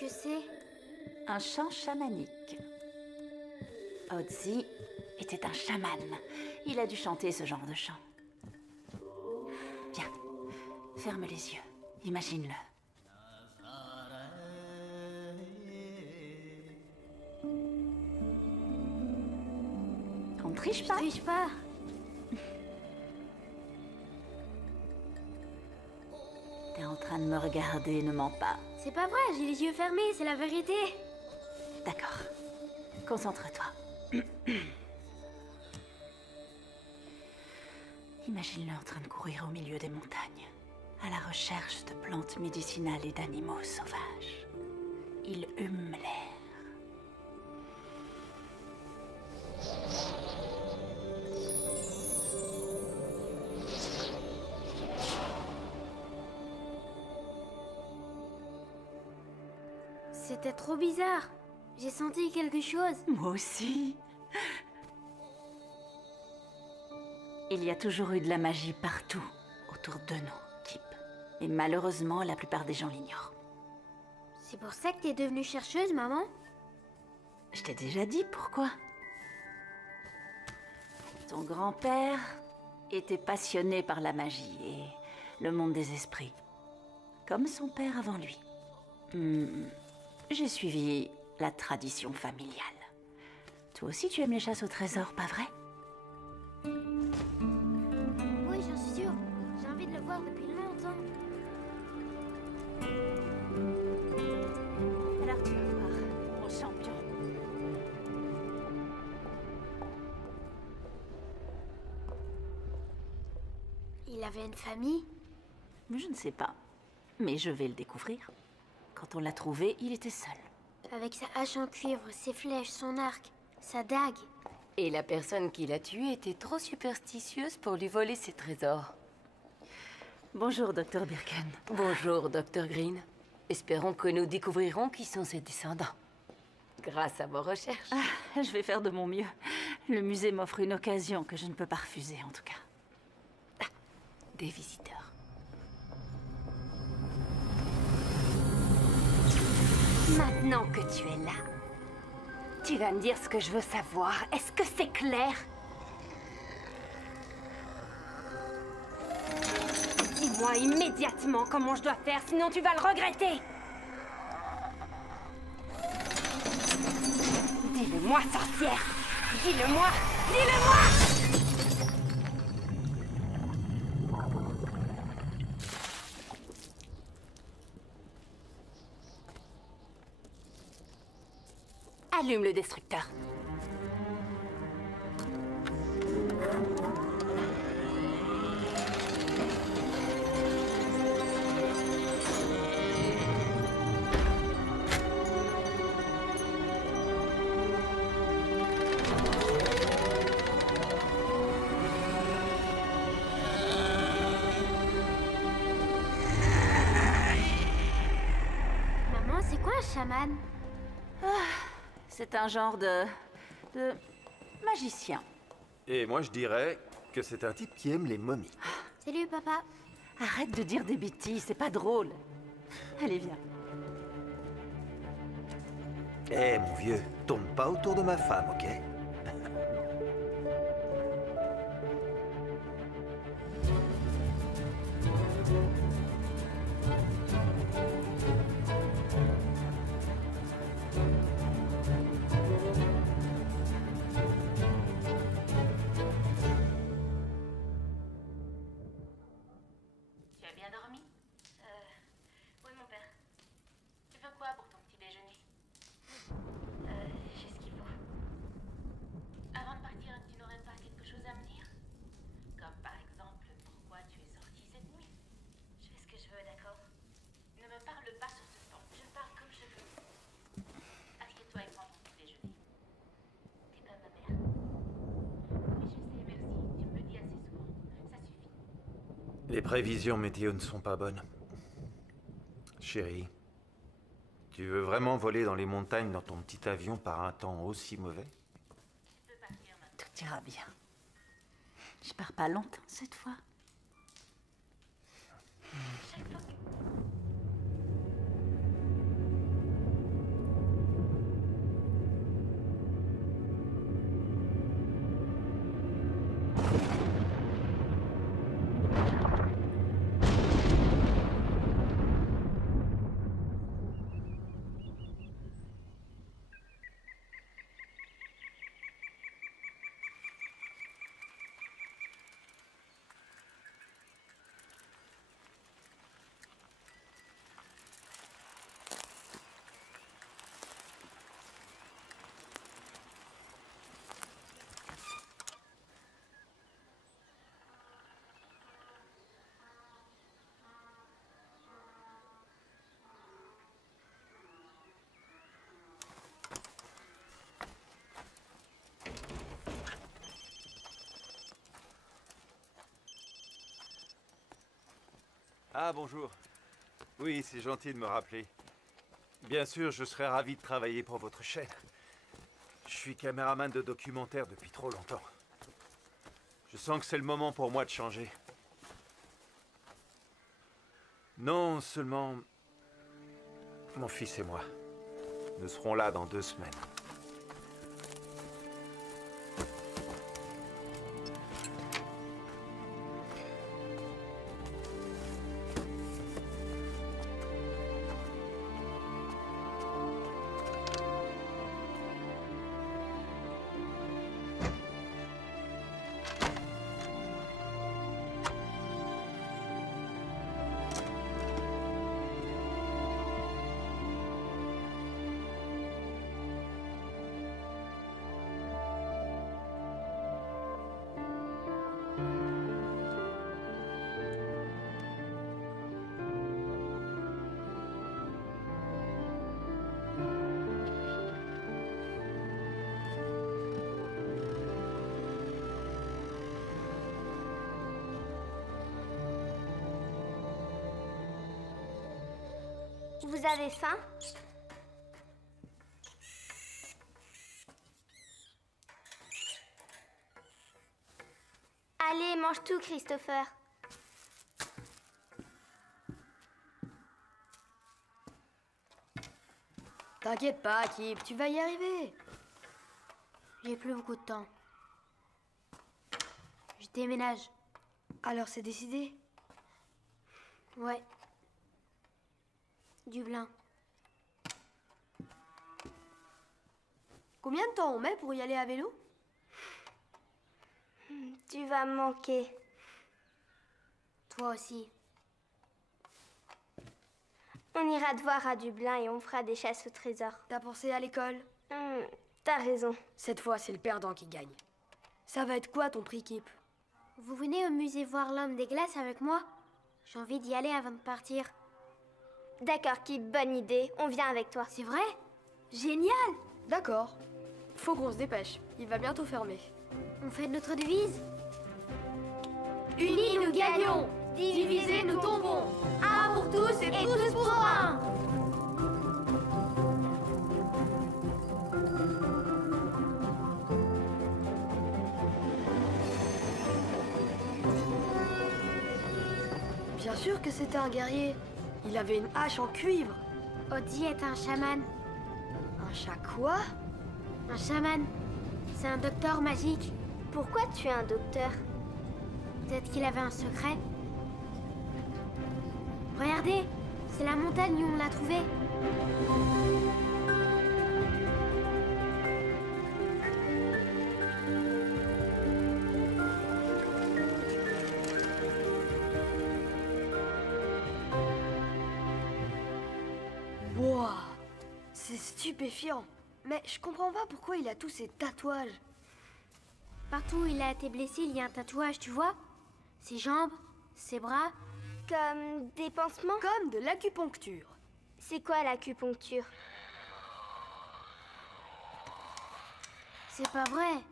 que c'est? Un chant chamanique. Otzi était un chaman. Il a dû chanter ce genre de chant. Viens, ferme les yeux. Imagine-le. On ne triche pas. Je triche pas. T'es en train de me regarder, ne mens pas. C'est pas vrai, j'ai les yeux fermés, c'est la vérité. D'accord. Concentre-toi. Imagine-le en train de courir au milieu des montagnes, à la recherche de plantes médicinales et d'animaux sauvages. Il hume l'air. C'était trop bizarre. J'ai senti quelque chose. Moi aussi. Il y a toujours eu de la magie partout, autour de nous, Kip. Et malheureusement, la plupart des gens l'ignorent. C'est pour ça que t'es devenue chercheuse, maman? Je t'ai déjà dit pourquoi. Ton grand-père était passionné par la magie et le monde des esprits. Comme son père avant lui. J'ai suivi la tradition familiale. Toi aussi, tu aimes les chasses au trésor, pas vrai? Oui, j'en suis sûre. J'ai envie de le voir depuis longtemps. Alors tu vas voir, mon champion. Il avait une famille? Je ne sais pas, mais je vais le découvrir. Quand on l'a trouvé, il était seul. Avec sa hache en cuivre, ses flèches, son arc, sa dague. Et la personne qui l'a tué était trop superstitieuse pour lui voler ses trésors. Bonjour, Dr. Birken. Bonjour, Dr. Green. Espérons que nous découvrirons qui sont ses descendants. Grâce à vos recherches. Je vais faire de mon mieux. Le musée m'offre une occasion que je ne peux pas refuser, en tout cas. Des visiteurs. Maintenant que tu es là, tu vas me dire ce que je veux savoir. Est-ce que c'est clair? Dis-moi immédiatement comment je dois faire, sinon tu vas le regretter. Dis-le-moi, sorcière. Dis-le-moi. Dis-le-moi. Allume le destructeur. Maman, c'est quoi un chaman? C'est un genre de magicien. Et moi, je dirais que c'est un type qui aime les momies. Salut, papa. Arrête de dire des bêtises, c'est pas drôle. Allez, viens. Eh, mon vieux, tourne pas autour de ma femme, ok? Tu as bien dormi? Oui, mon père. Tu veux quoi pour ton petit déjeuner? J'ai ce qu'il faut. Avant de partir, tu n'aurais pas quelque chose à me dire? Comme par exemple, pourquoi tu es sorti cette nuit? Je fais ce que je veux, d'accord? Ne me parle pas sur ce ton. Je parle comme je veux. Assieds-toi et prends ton petit déjeuner. T'es comme ma mère. Oui, je sais, merci. Tu me le dis assez souvent. Ça suffit. Les prévisions météo ne sont pas bonnes. Chérie, tu veux vraiment voler dans les montagnes dans ton petit avion par un temps aussi mauvais? Tu peux partir maintenant. Tout ira bien. Je pars pas longtemps cette fois. Chaque fois que... Ah, bonjour. Oui, c'est gentil de me rappeler. Bien sûr, je serais ravi de travailler pour votre chaîne. Je suis caméraman de documentaire depuis trop longtemps. Je sens que c'est le moment pour moi de changer. Non, seulement... Mon fils et moi, nous serons là dans 2 semaines. Vous avez faim? Allez, mange tout, Christopher. T'inquiète pas, Kip, tu vas y arriver. J'ai plus beaucoup de temps. Je déménage. Alors c'est décidé? Ouais. Dublin. Combien de temps on met pour y aller à vélo? Tu vas me manquer. Toi aussi. On ira te voir à Dublin et on fera des chasses au trésor. T'as pensé à l'école? T'as raison. Cette fois, c'est le perdant qui gagne. Ça va être quoi ton prix, Kip? Vous venez au musée voir l'homme des glaces avec moi? J'ai envie d'y aller avant de partir. D'accord, Kip, bonne idée. On vient avec toi. C'est vrai? Génial! D'accord. Faut qu'on se dépêche. Il va bientôt fermer. On fait notre devise? Unis, nous gagnons. Divisés, nous tombons. Un pour tous et tous pour un. Bien sûr que c'était un guerrier. Il avait une hache en cuivre. Odie est un chaman. Un chat quoi? Un chaman. C'est un docteur magique. Pourquoi tu es un docteur? Peut-être qu'il avait un secret. Regardez, c'est la montagne où on l'a trouvé. Wouah, c'est stupéfiant. Mais je comprends pas pourquoi il a tous ces tatouages. Partout où il a été blessé, il y a un tatouage, tu vois? Ses jambes, ses bras. Comme des pansements? Comme de l'acupuncture. C'est quoi l'acupuncture? C'est pas vrai.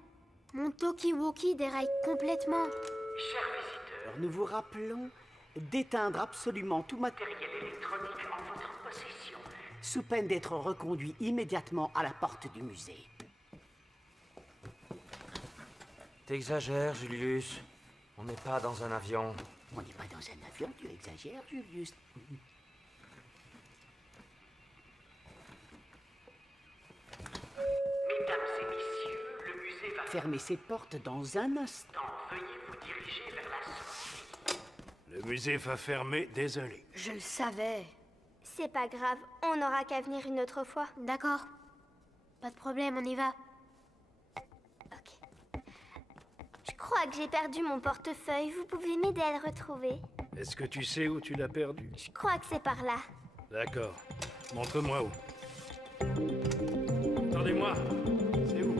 Mon talkie-walkie déraille complètement. Chers visiteurs, nous vous rappelons d'éteindre absolument tout matériel électronique en votre possession, sous peine d'être reconduit immédiatement à la porte du musée. T'exagères, Julius. On n'est pas dans un avion. On n'est pas dans un avion, tu exagères, Julius. Mesdames et messieurs, le musée va fermer ses portes dans un instant. Veuillez vous diriger vers la sortie. Le musée va fermer, désolé. Je le savais. C'est pas grave, on n'aura qu'à venir une autre fois. D'accord. Pas de problème, on y va. Ok. Je crois que j'ai perdu mon portefeuille. Vous pouvez m'aider à le retrouver? Est-ce que tu sais où tu l'as perdu? Je crois que c'est par là. D'accord. Montre-moi où. Attendez-moi. C'est où?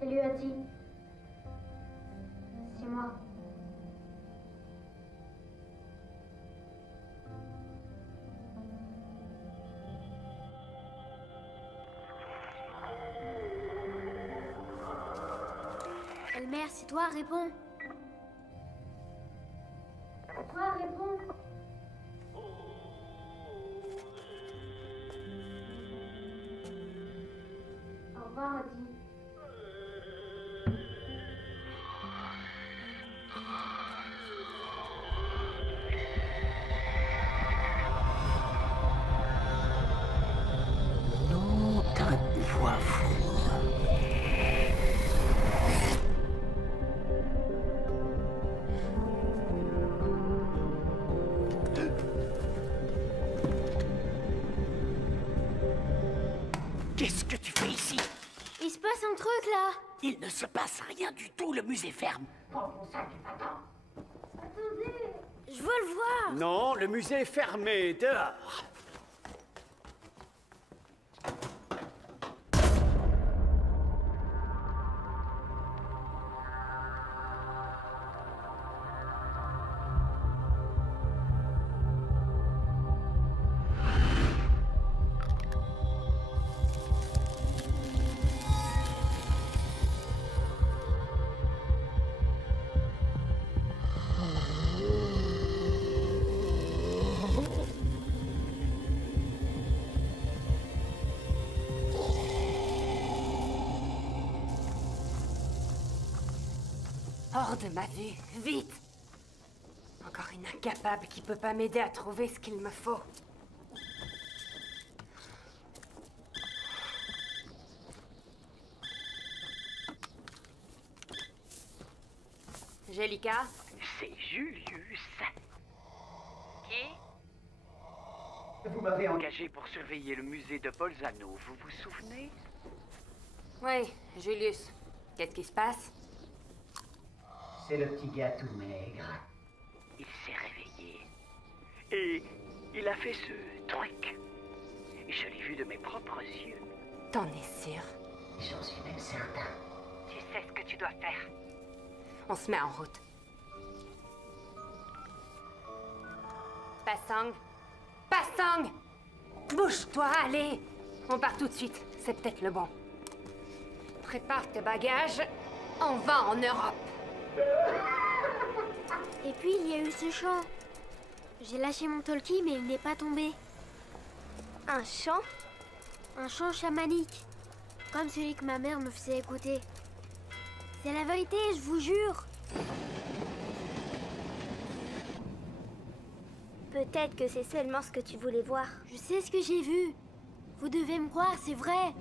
Salut Adi. C'est moi. Belle-mère, c'est toi, réponds. Toi, réponds. Au revoir, Odile. Nom d'un poivron. Qu'est-ce que tu fais ici? Il se passe un truc, là. Il ne se passe rien du tout, le musée ferme. Prends ton sac et va-t'en. Je veux le voir. Non, le musée est fermé, dehors. Hors de ma vue, vite! Encore une incapable qui peut pas m'aider à trouver ce qu'il me faut. Jellica? C'est Julius. Qui? Vous m'avez engagé pour surveiller le musée de Bolzano, vous vous souvenez? Oui, Julius. Qu'est-ce qui se passe? C'est le petit gars tout maigre. Il s'est réveillé. Et il a fait ce truc. Je l'ai vu de mes propres yeux. T'en es sûr? J'en suis même certain. Tu sais ce que tu dois faire. On se met en route. Passang! Passang! Bouge-toi, allez! On part tout de suite, c'est peut-être le bon. Prépare tes bagages, on va en Europe. Et puis, il y a eu ce chant. J'ai lâché mon talkie, mais il n'est pas tombé. Un chant? Un chant chamanique. Comme celui que ma mère me faisait écouter. C'est la vérité, je vous jure. Peut-être que c'est seulement ce que tu voulais voir. Je sais ce que j'ai vu. Vous devez me croire, c'est vrai.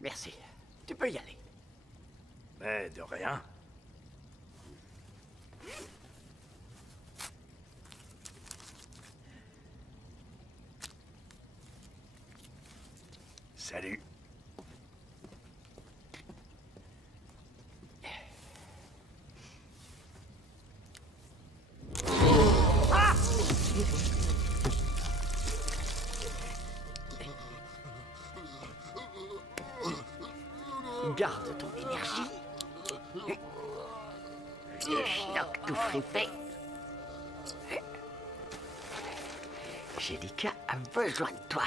Merci. Tu peux y aller. Mais de rien. Salut. Garde ton énergie. Le schnock tout frippé. Jellica a besoin de toi.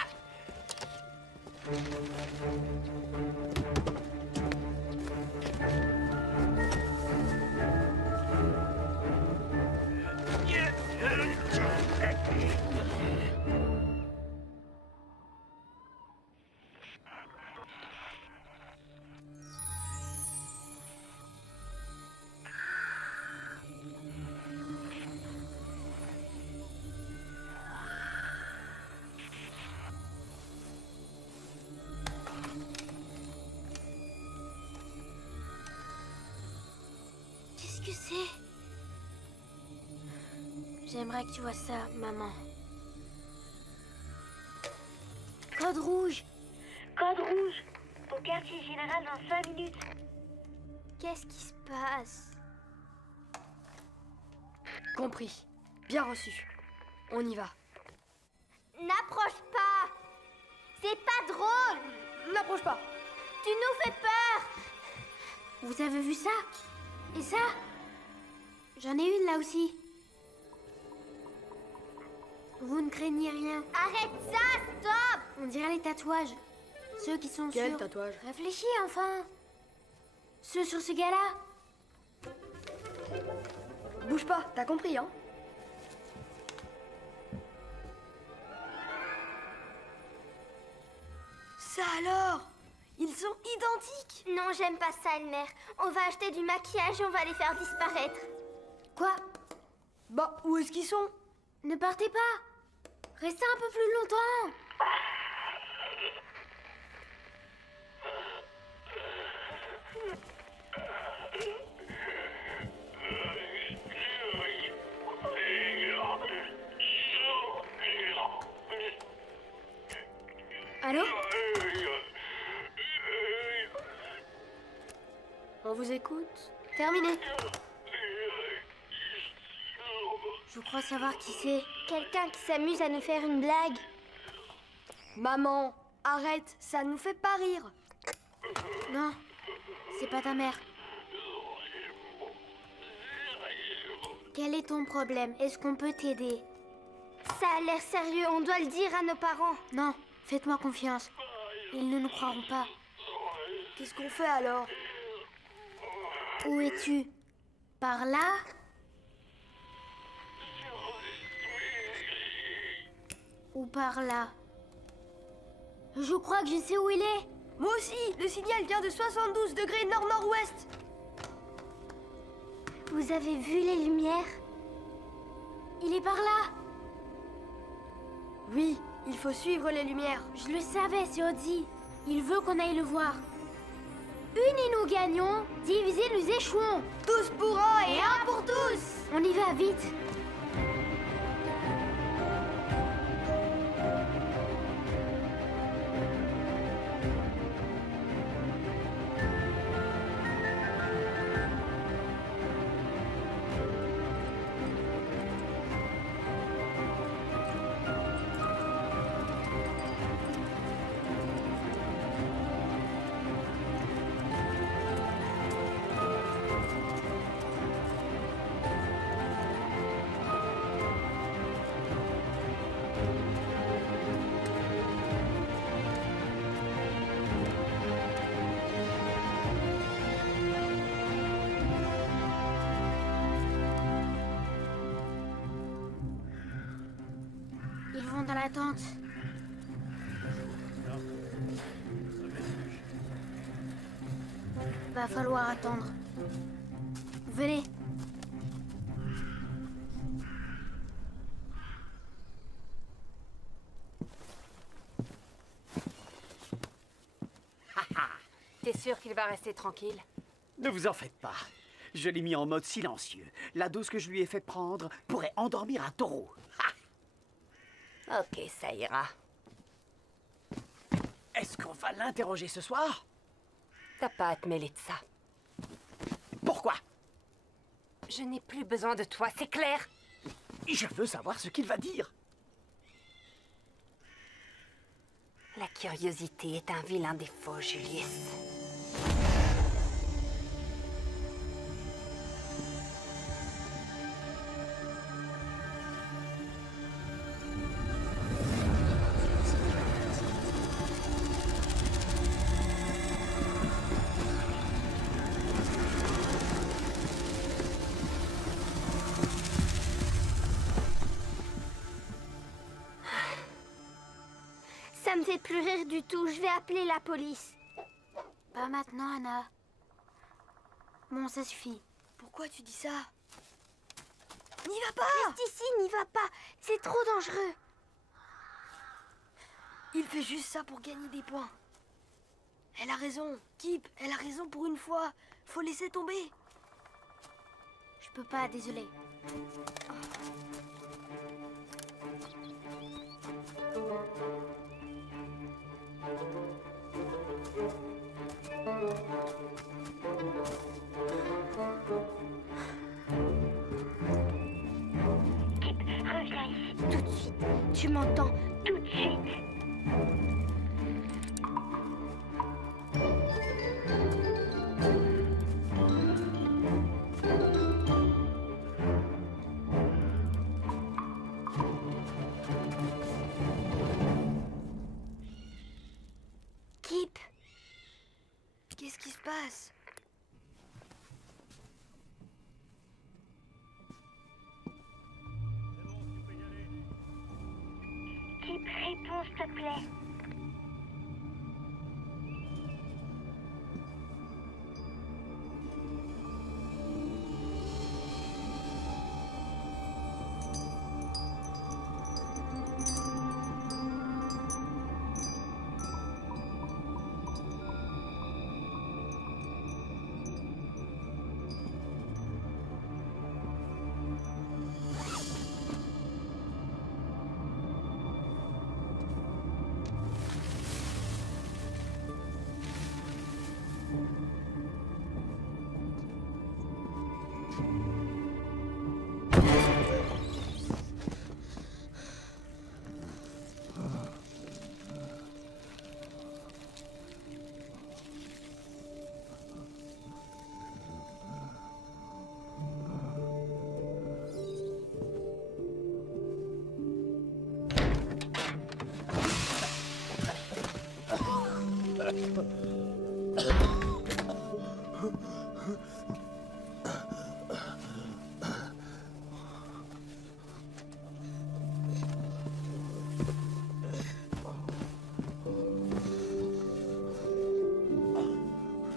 Qu'est-ce que c'est? J'aimerais que tu vois ça, maman. Code rouge. Code rouge. Au quartier général dans 5 minutes. Qu'est-ce qui se passe? Compris. Bien reçu. On y va. N'approche pas. C'est pas drôle. N'approche pas. Tu nous fais peur. Vous avez vu ça? Et ça? J'en ai une là aussi. Vous ne craignez rien. Arrête ça, stop. On dirait les tatouages. Ceux qui sont Quel sur... tatouage? Réfléchis enfin. Ceux sur ce gars-là. Bouge pas, t'as compris, hein? Ça alors? Ils sont identiques! Non, j'aime pas ça, Elmer. On va acheter du maquillage et on va les faire disparaître. Quoi? Bah, où est-ce qu'ils sont? Ne partez pas. Restez un peu plus longtemps. Allô? On vous écoute? Terminé. Je crois savoir qui c'est. Quelqu'un qui s'amuse à nous faire une blague. Maman, arrête, ça nous fait pas rire. Non, c'est pas ta mère. Quel est ton problème? Est-ce qu'on peut t'aider? Ça a l'air sérieux, on doit le dire à nos parents. Non, faites-moi confiance. Ils ne nous croiront pas. Qu'est-ce qu'on fait alors? Où es-tu? Par là? Ou par là? Je crois que je sais où il est. Moi aussi, le signal vient de 72 degrés nord-nord-ouest. Vous avez vu les lumières? Il est par là. Oui, il faut suivre les lumières. Je le savais, c'est Odzi. Il veut qu'on aille le voir. Unis nous gagnons, divisés nous échouons. Tous pour un et un pour tous. On y va, vite. Ils vont dans la tente. Va falloir attendre. Venez. T'es sûr qu'il va rester tranquille? Ne vous en faites pas. Je l'ai mis en mode silencieux. La dose que je lui ai fait prendre pourrait endormir un taureau. Ok, ça ira. Est-ce qu'on va l'interroger ce soir? T'as pas à te mêler de ça. Pourquoi? Je n'ai plus besoin de toi, c'est clair? Je veux savoir ce qu'il va dire. La curiosité est un vilain défaut, Julius. Ça me fait plus rire du tout, je vais appeler la police. Pas maintenant, Anna. Bon, ça suffit. Pourquoi tu dis ça? N'y va pas! Reste ici, n'y va pas, c'est trop dangereux. Il fait juste ça pour gagner des points. Elle a raison, Kip, elle a raison pour une fois. Faut laisser tomber. Je peux pas, désolé. suite. Tu m'entends tout de suite. Kip, qu'est-ce qui se passe? Kip, réponds, s'il te plaît.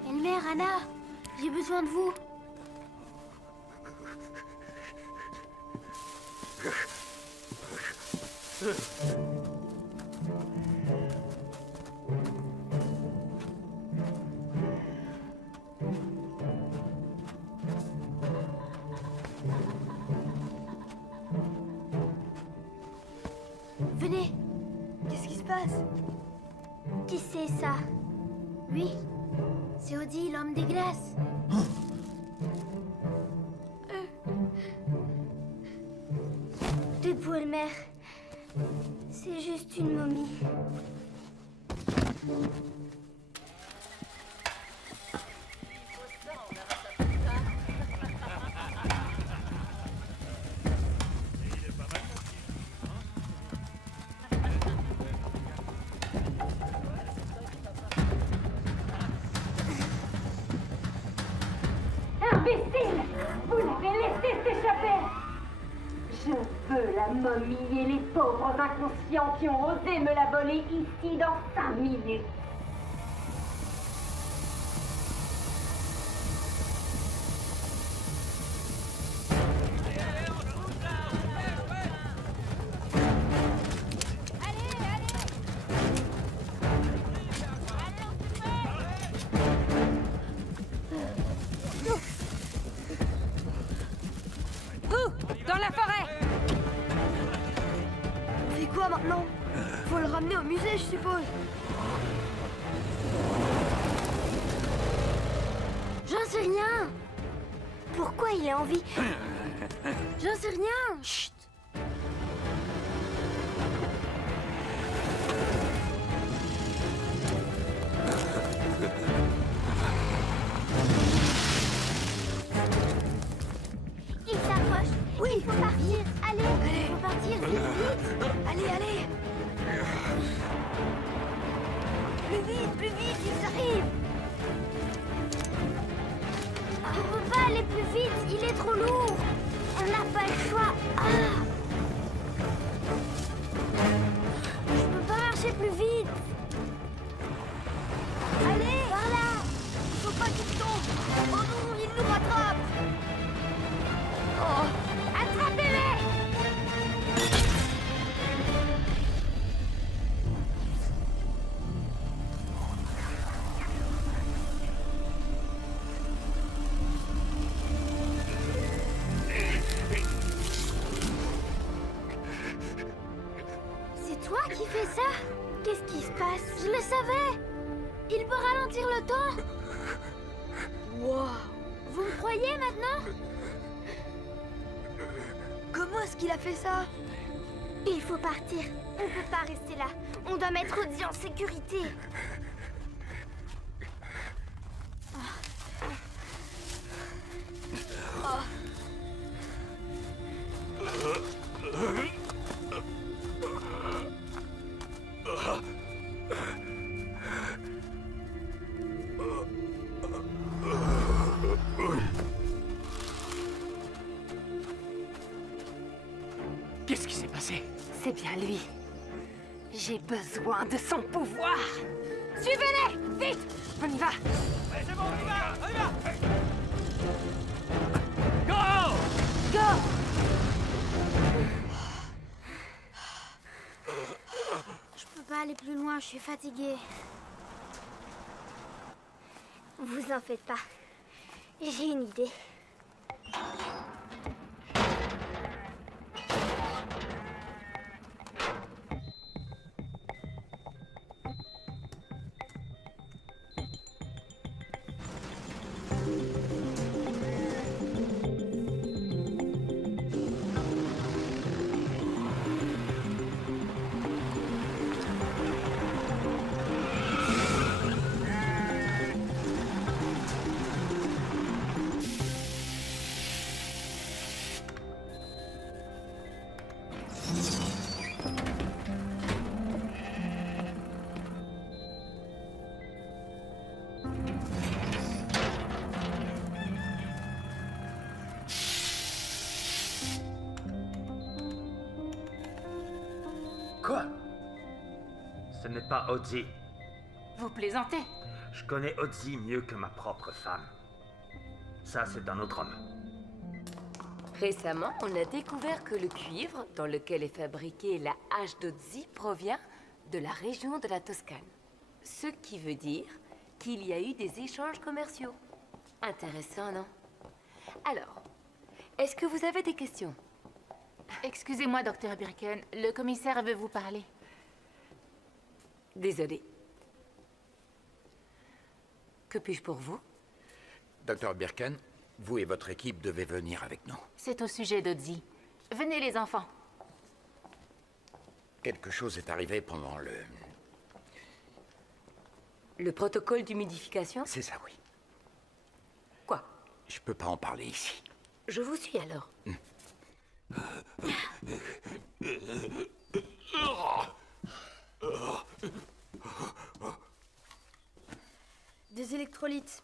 Elmer, Anna, j'ai besoin de vous. Venez. Qu'est-ce qui se passe? Qui c'est ça? Oui, c'est Odie, l'homme des glaces. Debout, Elmer. C'est juste une momie. Imbécile! Vous l'avez laissé s'échapper! Je veux la momie et les pauvres inconscients qui ont osé me la voler ici dans 5 minutes. Dans la forêt! On fait quoi maintenant? Faut le ramener au musée, je suppose. J'en sais rien. Pourquoi il est en vie? J'en sais rien. Chut. Il s'approche. Oui. Il faut partir. Allez. Allez, Faut partir, vite. allez, allez. Plus vite, ils arrivent. On peut pas aller plus vite. Il est trop lourd. On n'a pas le choix. Ah. Je peux pas marcher plus vite. Allez, Par là. faut pas qu'ils tombent. Oh non, ils nous rattrapent. Oh, Attrapez-les. C'est toi qui fais ça? Qu'est-ce qui se passe? Je le savais. Il peut ralentir le temps. wow. Vous me croyez maintenant? Comment est-ce qu'il a fait ça? Il faut partir. On peut pas rester là. On doit mettre Ozzy en sécurité. Qu'est-ce qui s'est passé? C'est bien lui. J'ai besoin de son pouvoir. Suivez-les! Vite! On y va! Ouais, c'est bon, on y va! Go! Go! Je peux pas aller plus loin, je suis fatiguée. Vous en faites pas. J'ai une idée. Quoi? Ce n'est pas Ozzy. Vous plaisantez? Je connais Ozzy mieux que ma propre femme. Ça, c'est un autre homme. Récemment, on a découvert que le cuivre dans lequel est fabriquée la hache d'Ozzy provient de la région de la Toscane. Ce qui veut dire qu'il y a eu des échanges commerciaux. Intéressant, non? Alors, est-ce que vous avez des questions? Excusez-moi, docteur Birken, le commissaire veut vous parler. Désolée. Que puis-je pour vous? Docteur Birken, vous et votre équipe devez venir avec nous. C'est au sujet d'Ozzy. Venez les enfants. Quelque chose est arrivé pendant le... Le protocole d'humidification? C'est ça, oui. Quoi? Je peux pas en parler ici. Je vous suis alors. Des électrolytes.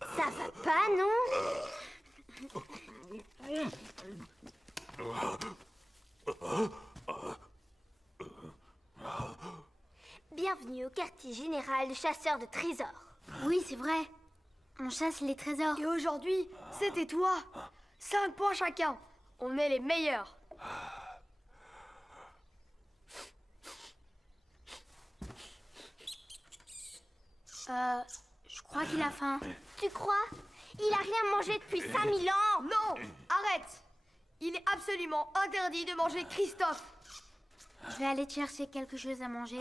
Ça va pas, non? Bienvenue au quartier général de chasseurs de trésors. Oui, c'est vrai. On chasse les trésors. Et aujourd'hui, c'était toi. 5 points chacun. On est les meilleurs. Je crois qu'il a faim. Tu crois? Il a rien mangé depuis 5000 ans. Non, arrête. Il est absolument interdit de manger Christophe. Je vais aller te chercher quelque chose à manger.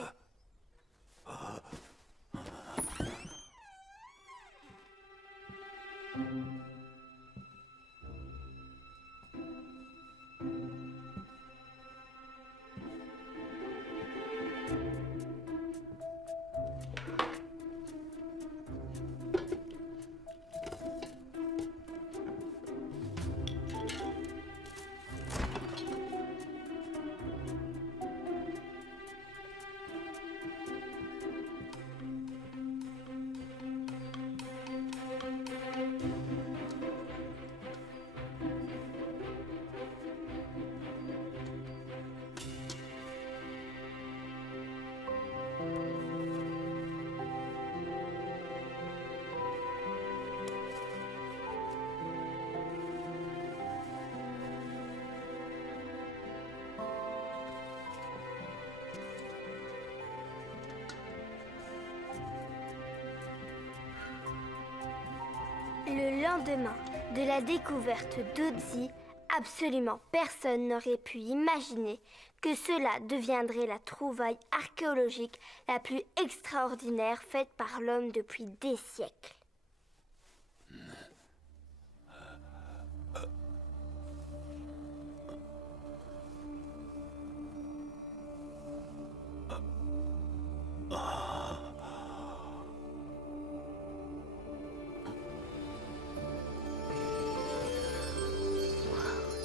Le lendemain de la découverte d'Ozzy, absolument personne n'aurait pu imaginer que cela deviendrait la trouvaille archéologique la plus extraordinaire faite par l'homme depuis des siècles.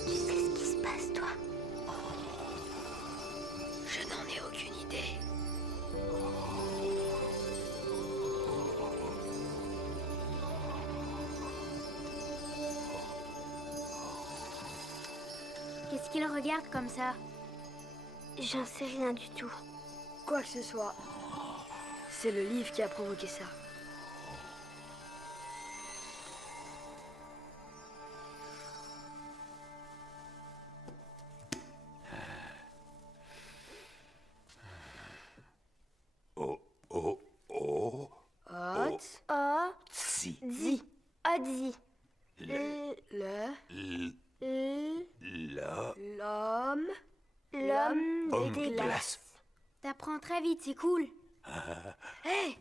Tu sais ce qui se passe, toi? Je n'en ai aucune idée. Qu'est-ce qu'il regarde comme ça? J'en sais rien du tout. Quoi que ce soit, c'est le livre qui a provoqué ça. Odzi. Odzi. L'homme des glaces. T'apprends très vite, c'est cool. Hé,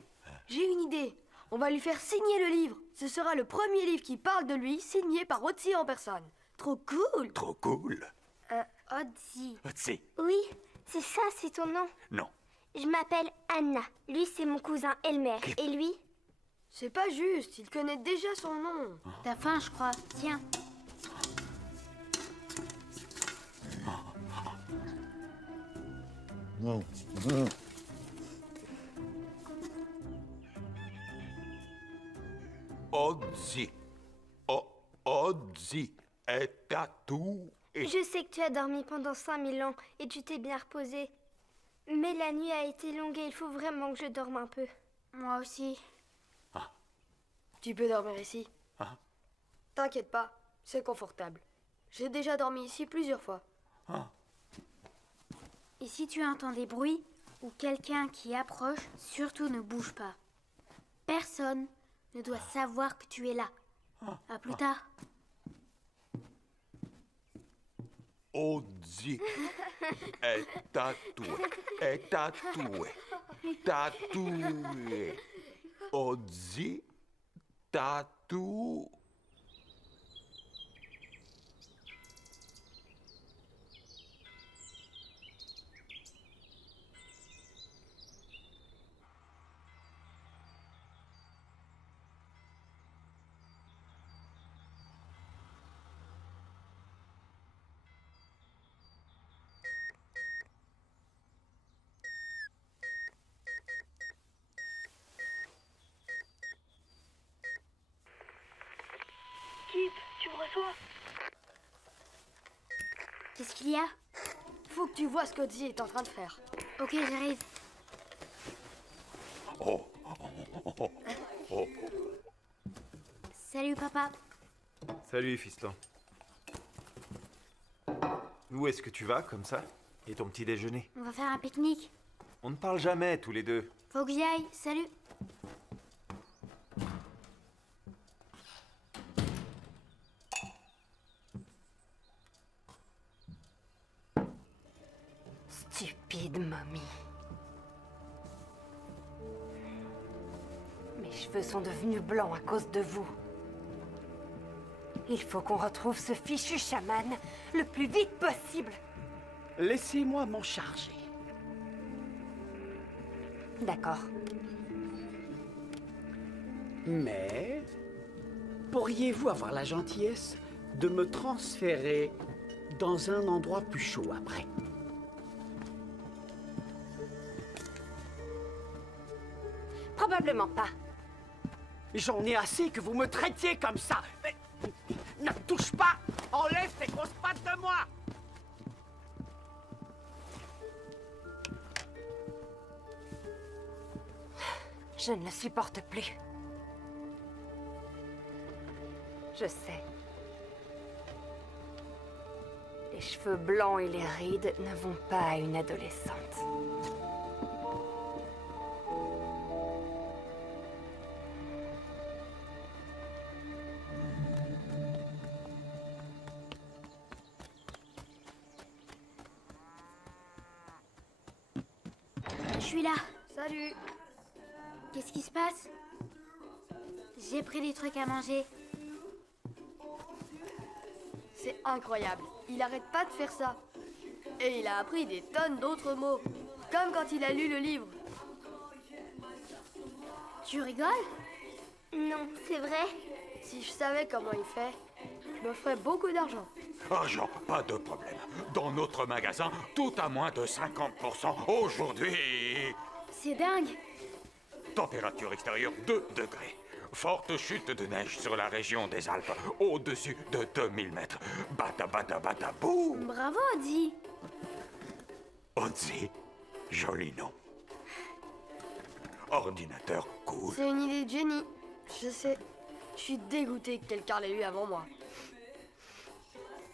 j'ai une idée. On va lui faire signer le livre. Ce sera le premier livre qui parle de lui, signé par Otzi en personne. Trop cool. Trop cool. Odzi. Otzi. Oui, c'est ça, c'est ton nom. Non. Je m'appelle Anna. Lui, c'est mon cousin Elmer. Et lui? C'est pas juste, il connaît déjà son nom. T'as faim, je crois. Tiens. Odzi. Odzi est à tout. Je sais que tu as dormi pendant 5000 ans et tu t'es bien reposé. Mais la nuit a été longue et il faut vraiment que je dorme un peu. Moi aussi. Tu peux dormir ici. T'inquiète pas, c'est confortable. J'ai déjà dormi ici plusieurs fois. Et si tu entends des bruits ou quelqu'un qui approche, surtout ne bouge pas. Personne ne doit savoir que tu es là. À plus tard. Odzi est tatoué. Est tatoué. Tatoué. Odzi tatou. Tu me reçois? Qu'est-ce qu'il y a? Faut que tu vois ce qu'Otzi est en train de faire. Ok, j'arrive. Salut, papa. Salut, fiston. Où est-ce que tu vas, comme ça? Et ton petit déjeuner? On va faire un pique-nique. On ne parle jamais, tous les deux. Faut que j'y aille. Salut. Stupide momie. Mes cheveux sont devenus blancs à cause de vous. Il faut qu'on retrouve ce fichu chaman le plus vite possible. Laissez-moi m'en charger. D'accord. Mais pourriez-vous avoir la gentillesse de me transférer dans un endroit plus chaud après? Probablement pas. J'en ai assez que vous me traitiez comme ça. Mais ne touche pas! Enlève tes grosses pattes de moi! Je ne le supporte plus. Je sais. Les cheveux blancs et les rides ne vont pas à une adolescente. Je suis là. Salut. Qu'est-ce qui se passe? J'ai pris des trucs à manger. C'est incroyable. Il arrête pas de faire ça. Et il a appris des tonnes d'autres mots. Comme quand il a lu le livre. Tu rigoles? Non, c'est vrai. Si je savais comment il fait, je me ferais beaucoup d'argent. Argent, pas de problème. Dans notre magasin, tout à moins de 50% aujourd'hui. C'est dingue. Température extérieure 2 degrés. Forte chute de neige sur la région des Alpes, au-dessus de 2000 mètres. Bata bata bata boum. Bravo, Odzi. Odzi, joli nom. Ordinateur cool. C'est une idée de génie. Je sais. Je suis dégoûté que quelqu'un l'ait eu avant moi.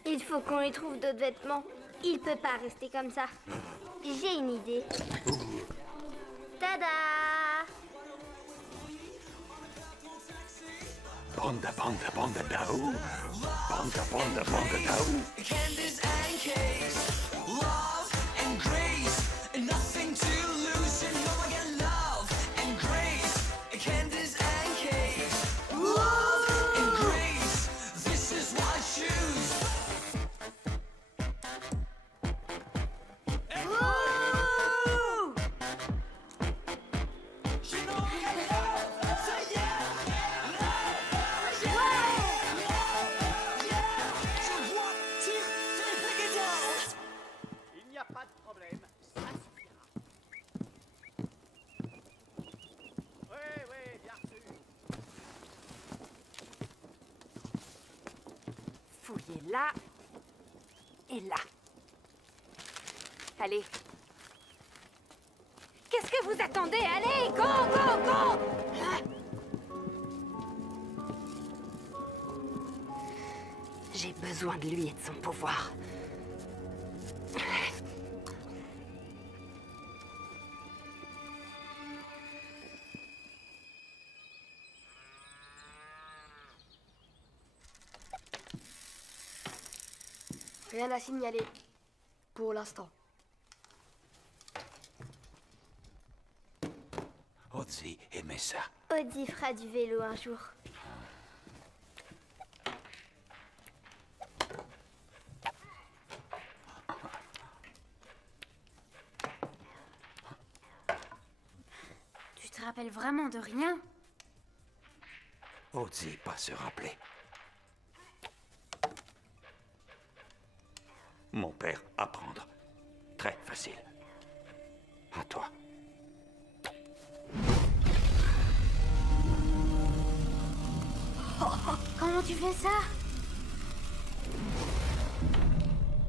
Il faut qu'on lui trouve d'autres vêtements. Il peut pas rester comme ça. J'ai une idée. Tada! Banda banda banda daou. Banda banda banda daou. Candice and Case, love and grace, nothing to lose, you know I get love and grace. Candice and Case, love and grace, this is what I choose. Wouh! You know I get love, so yeah. Il n'y a pas de problème, ça suffira. Oui, bien sûr. Fouillez là et là. Allez. Qu'est-ce que vous attendez? Allez, go, go, go! J'ai besoin de lui et de son pouvoir. Rien à signaler. Pour l'instant. Odzi aimait ça. Odzi fera du vélo un jour. Tu te rappelles vraiment de rien? Odzi pas se rappeler. Mon père, apprendre. Très facile. À toi. Comment tu fais ça?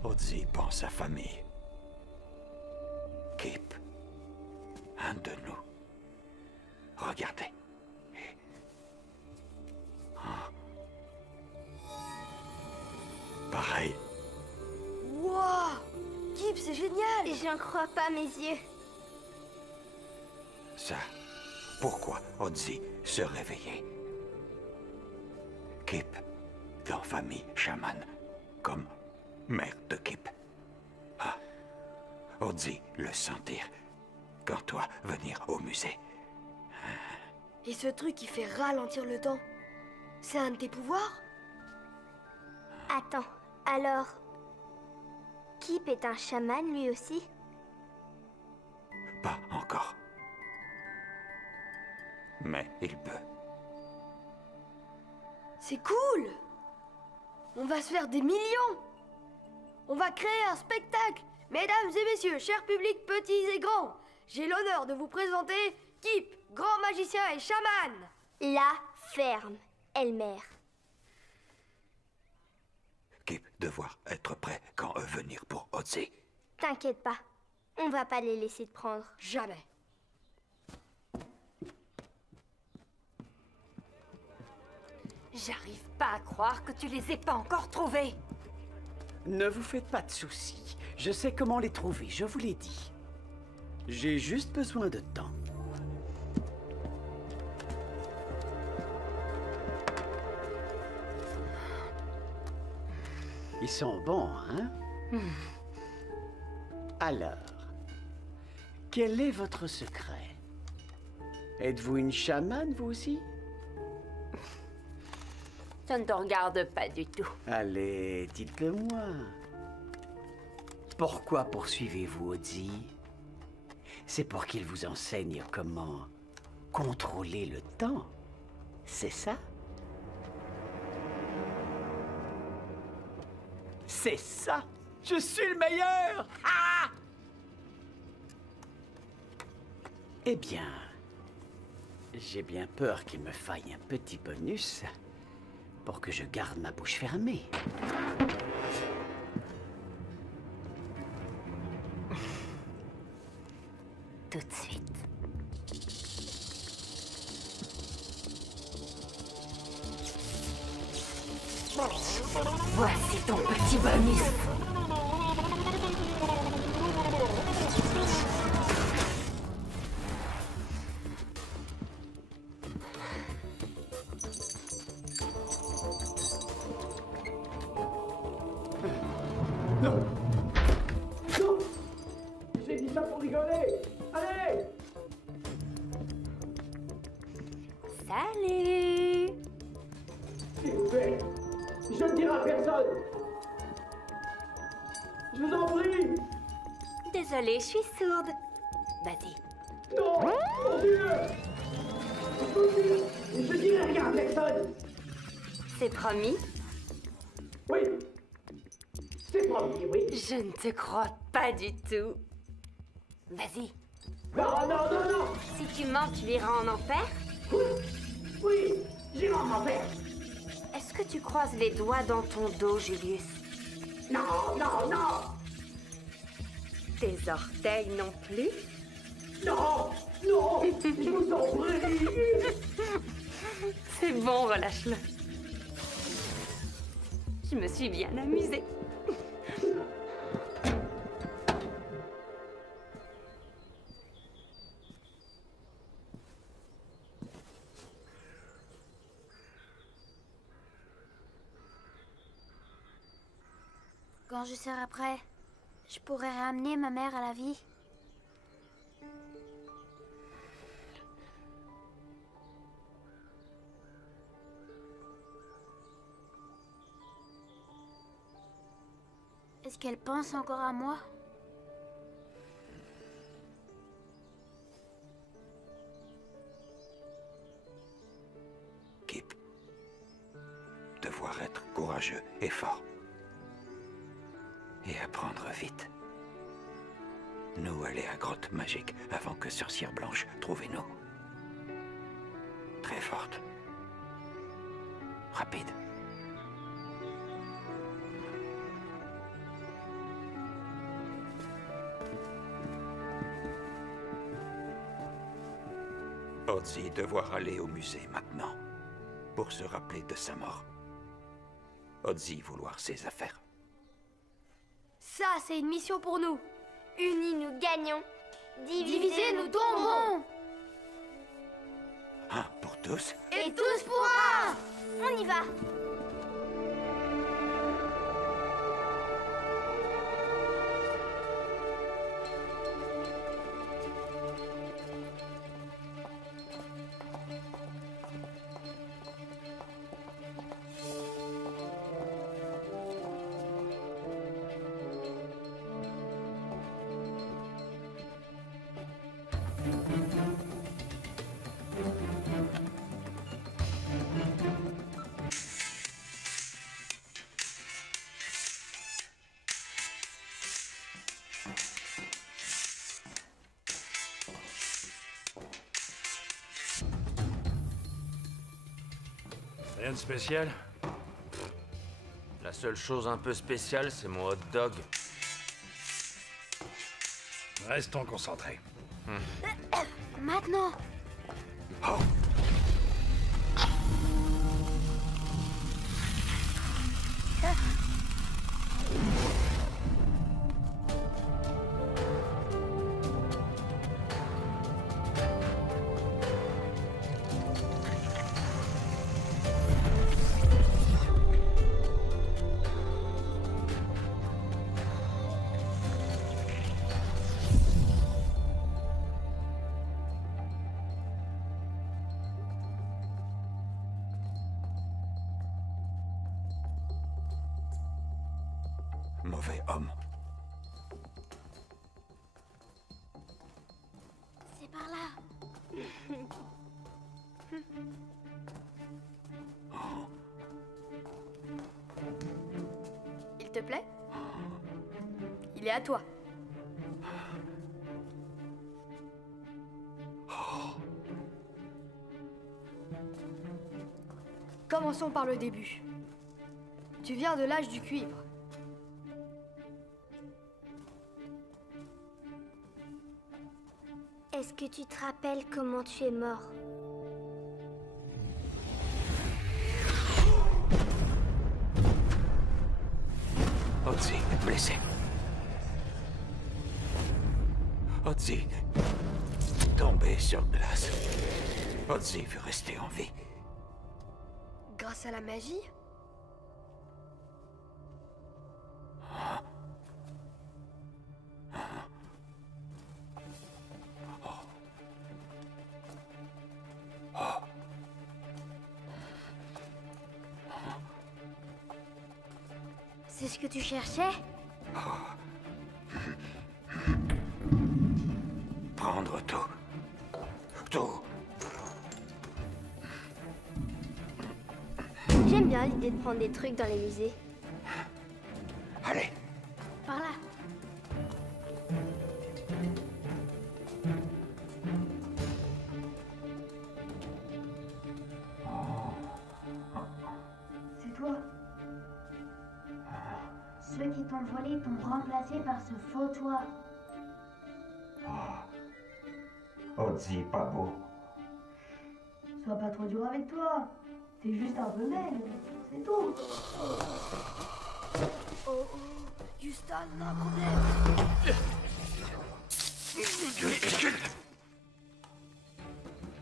Odzi pense à famille. Kip. Un de nous. Regardez. Pareil. Wouah! Kip, c'est génial! J'en crois pas mes yeux. Ça. Pourquoi Odzi se réveillait? Kip, dans famille chamane, comme mère de Kip. Ah, Odzi le sentir, quand toi venir au musée. Et ce truc qui fait ralentir le temps, c'est un de tes pouvoirs? Attends, alors... Kip est un chaman lui aussi? Pas encore. Mais il peut. C'est cool! On va se faire des millions! On va créer un spectacle! Mesdames et messieurs, chers publics petits et grands, j'ai l'honneur de vous présenter Kip, grand magicien et chaman! La ferme, Elmer. Kip devoir être prêt quand venir pour Odzi. T'inquiète pas, on va pas les laisser te prendre. Jamais. J'arrive pas à croire que tu les aies pas encore trouvés. Ne vous faites pas de soucis. Je sais comment les trouver, je vous l'ai dit. J'ai juste besoin de temps. Ils sont bons, hein? Alors, Quel est votre secret? Êtes-vous une chamane, vous aussi? Ça ne te regarde pas du tout. Allez, dites-le-moi. Pourquoi poursuivez-vous Odzi? C'est pour qu'il vous enseigne comment contrôler le temps, c'est ça? C'est ça! Je suis le meilleur! Ah! Eh bien, j'ai bien peur qu'il me faille un petit bonus pour que je garde ma bouche fermée. Tout de suite. Voici ton petit bonus. Non! Non! J'ai dit ça pour rigoler! Allez! Salut! S'il vous plaît, je ne dirai à personne! Je vous en prie! Désolée, je suis sourde. Vas-y. Non! Mon Dieu! Je dirai rien à personne! C'est promis? Oui! C'est promis, oui! Je ne te crois pas du tout. Vas-y. Non, non, non, non! Si tu mens, tu iras en enfer? Oui! J'irai en enfer! Est-ce que tu croises les doigts dans ton dos, Julius? Non, non, non! Tes orteils non plus? Non! Non! Je vous en prie! C'est bon, relâche-le. Je me suis bien amusée. Quand je serai prêt, je pourrai ramener ma mère à la vie. Est-ce qu'elle pense encore à moi? Kip, devoir être courageux et fort. Et apprendre vite. Nous aller à Grotte Magique avant que Sorcière Blanche trouve nous. Très forte. Rapide. Odzi devoir aller au musée maintenant pour se rappeler de sa mort. Odzi vouloir ses affaires. Ça, c'est une mission pour nous. Unis, nous gagnons. Divisés, nous tombons. Un pour tous. Et tous pour un. On y va. Rien de spécial? La seule chose un peu spéciale, c'est mon hot dog. Restons concentrés. Maintenant! Oh. mauvais homme. C'est par là. Il te plaît? Il est à toi. Commençons par le début. Tu viens de l'âge du cuivre. Est-ce que tu te rappelles comment tu es mort? Ozzy est blessé. Ozzy tombé sur glace. Ozzy veut rester en vie. Grâce à la magie? C'est ce que tu cherchais? Prendre tout. Tout. J'aime bien l'idée de prendre des trucs dans les musées. Allez. Par là. C'est toi. Ceux qui t'ont volé t'ont remplacé par ce faux toi. Ozzy, pas beau. Sois pas trop dur avec toi. T'es juste un peu maigre, c'est tout. Oh, Houston, on a un problème.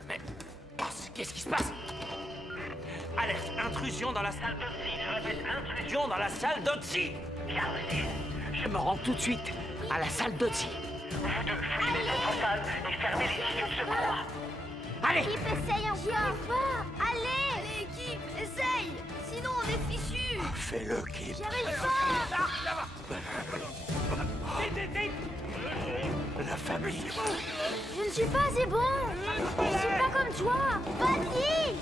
Mais... qu'est-ce qui se passe? Alerte, intrusion dans la salle d'Otzi. Je répète, intrusion dans la salle d'Otzi. Bien reçu. Je me rends tout de suite à la salle d'Otzi. Vous deux, fouillez les autres salles et fermez les issues de secours. Allez! Équipe, essaye encore! Allez! Allez, équipe, essaye! Sinon, on est fichus! Fais-le, Kip. J'arrive pas! La famille. Je ne suis pas assez bon. Je suis pas comme toi. Vas-y.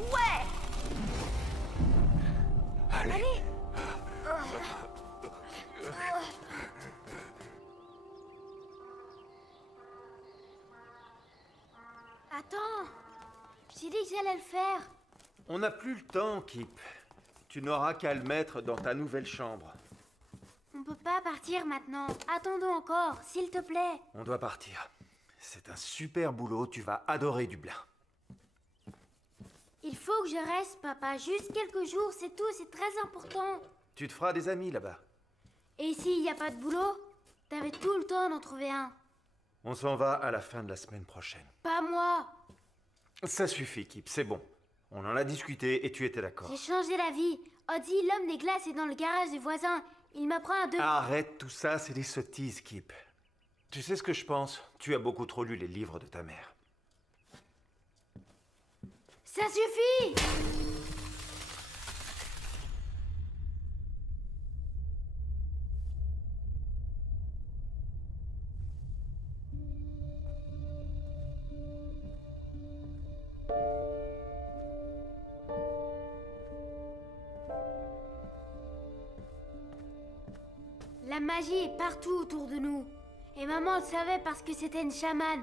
Ouais! Allez. Attends. Je t'ai dit que j'allais le faire. On n'a plus le temps, Kip. Tu n'auras qu'à le mettre dans ta nouvelle chambre. On peut pas partir maintenant. Attendons encore, s'il te plaît. On doit partir. C'est un super boulot, tu vas adorer Dublin. Il faut que je reste, papa. Juste quelques jours, c'est tout. C'est très important. Tu te feras des amis là-bas. Et s'il n'y a pas de boulot, t'avais tout le temps d'en trouver un. On s'en va à la fin de la semaine prochaine. Pas moi. Ça suffit, Kip, c'est bon. On en a discuté et tu étais d'accord. J'ai changé la vie. Ozzy, l'homme des glaces, est dans le garage des voisins. Il m'apprend à deux... Arrête tout ça, c'est des sottises, Kip. Tu sais ce que je pense? Tu as beaucoup trop lu les livres de ta mère. Ça suffit! La magie est partout autour de nous. Et maman le savait parce que c'était une chamane.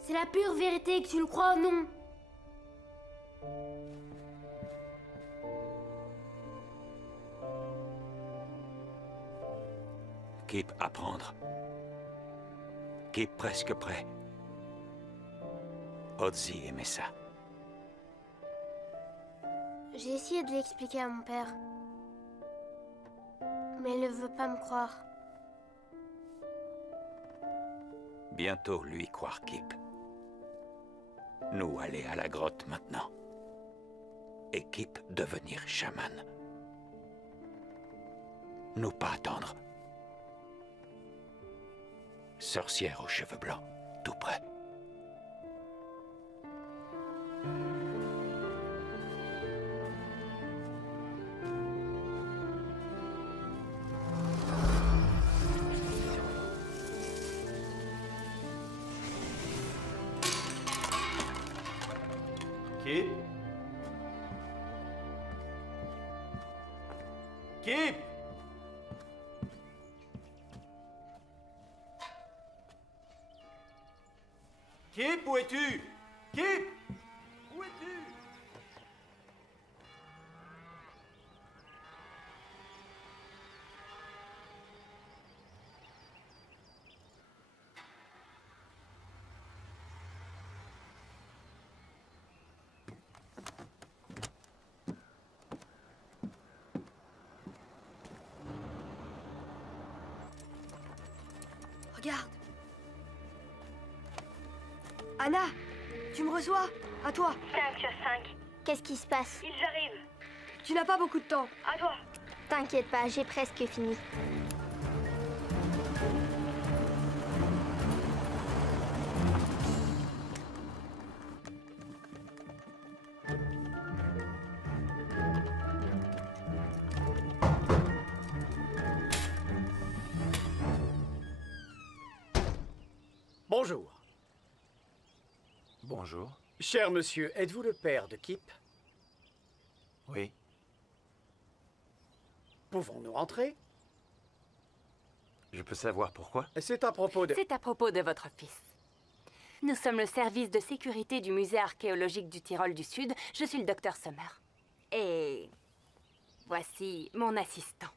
C'est la pure vérité, que tu le crois ou non. Kip à prendre. Kip presque prêt. Ozzy aimait ça. J'ai essayé de l'expliquer à mon père. Mais il ne veut pas me croire. Bientôt lui croire Kip. Nous aller à la grotte maintenant. Et Kip devenir chaman. Nous pas attendre. Sorcière aux cheveux blancs, tout près. Kip? Kip? Kip, où es-tu? Kip? Où es-tu? Regarde. Anna, tu me reçois? À toi. 5 sur 5. Qu'est-ce qui se passe? Ils arrivent. Tu n'as pas beaucoup de temps. À toi. T'inquiète pas, j'ai presque fini. Bonjour. Bonjour. Cher monsieur, êtes-vous le père de Kip? Oui. Pouvons-nous entrer? Je peux savoir pourquoi? C'est à propos de... C'est à propos de votre fils. Nous sommes le service de sécurité du musée archéologique du Tyrol du Sud. Je suis le docteur Sommer. Et voici mon assistant.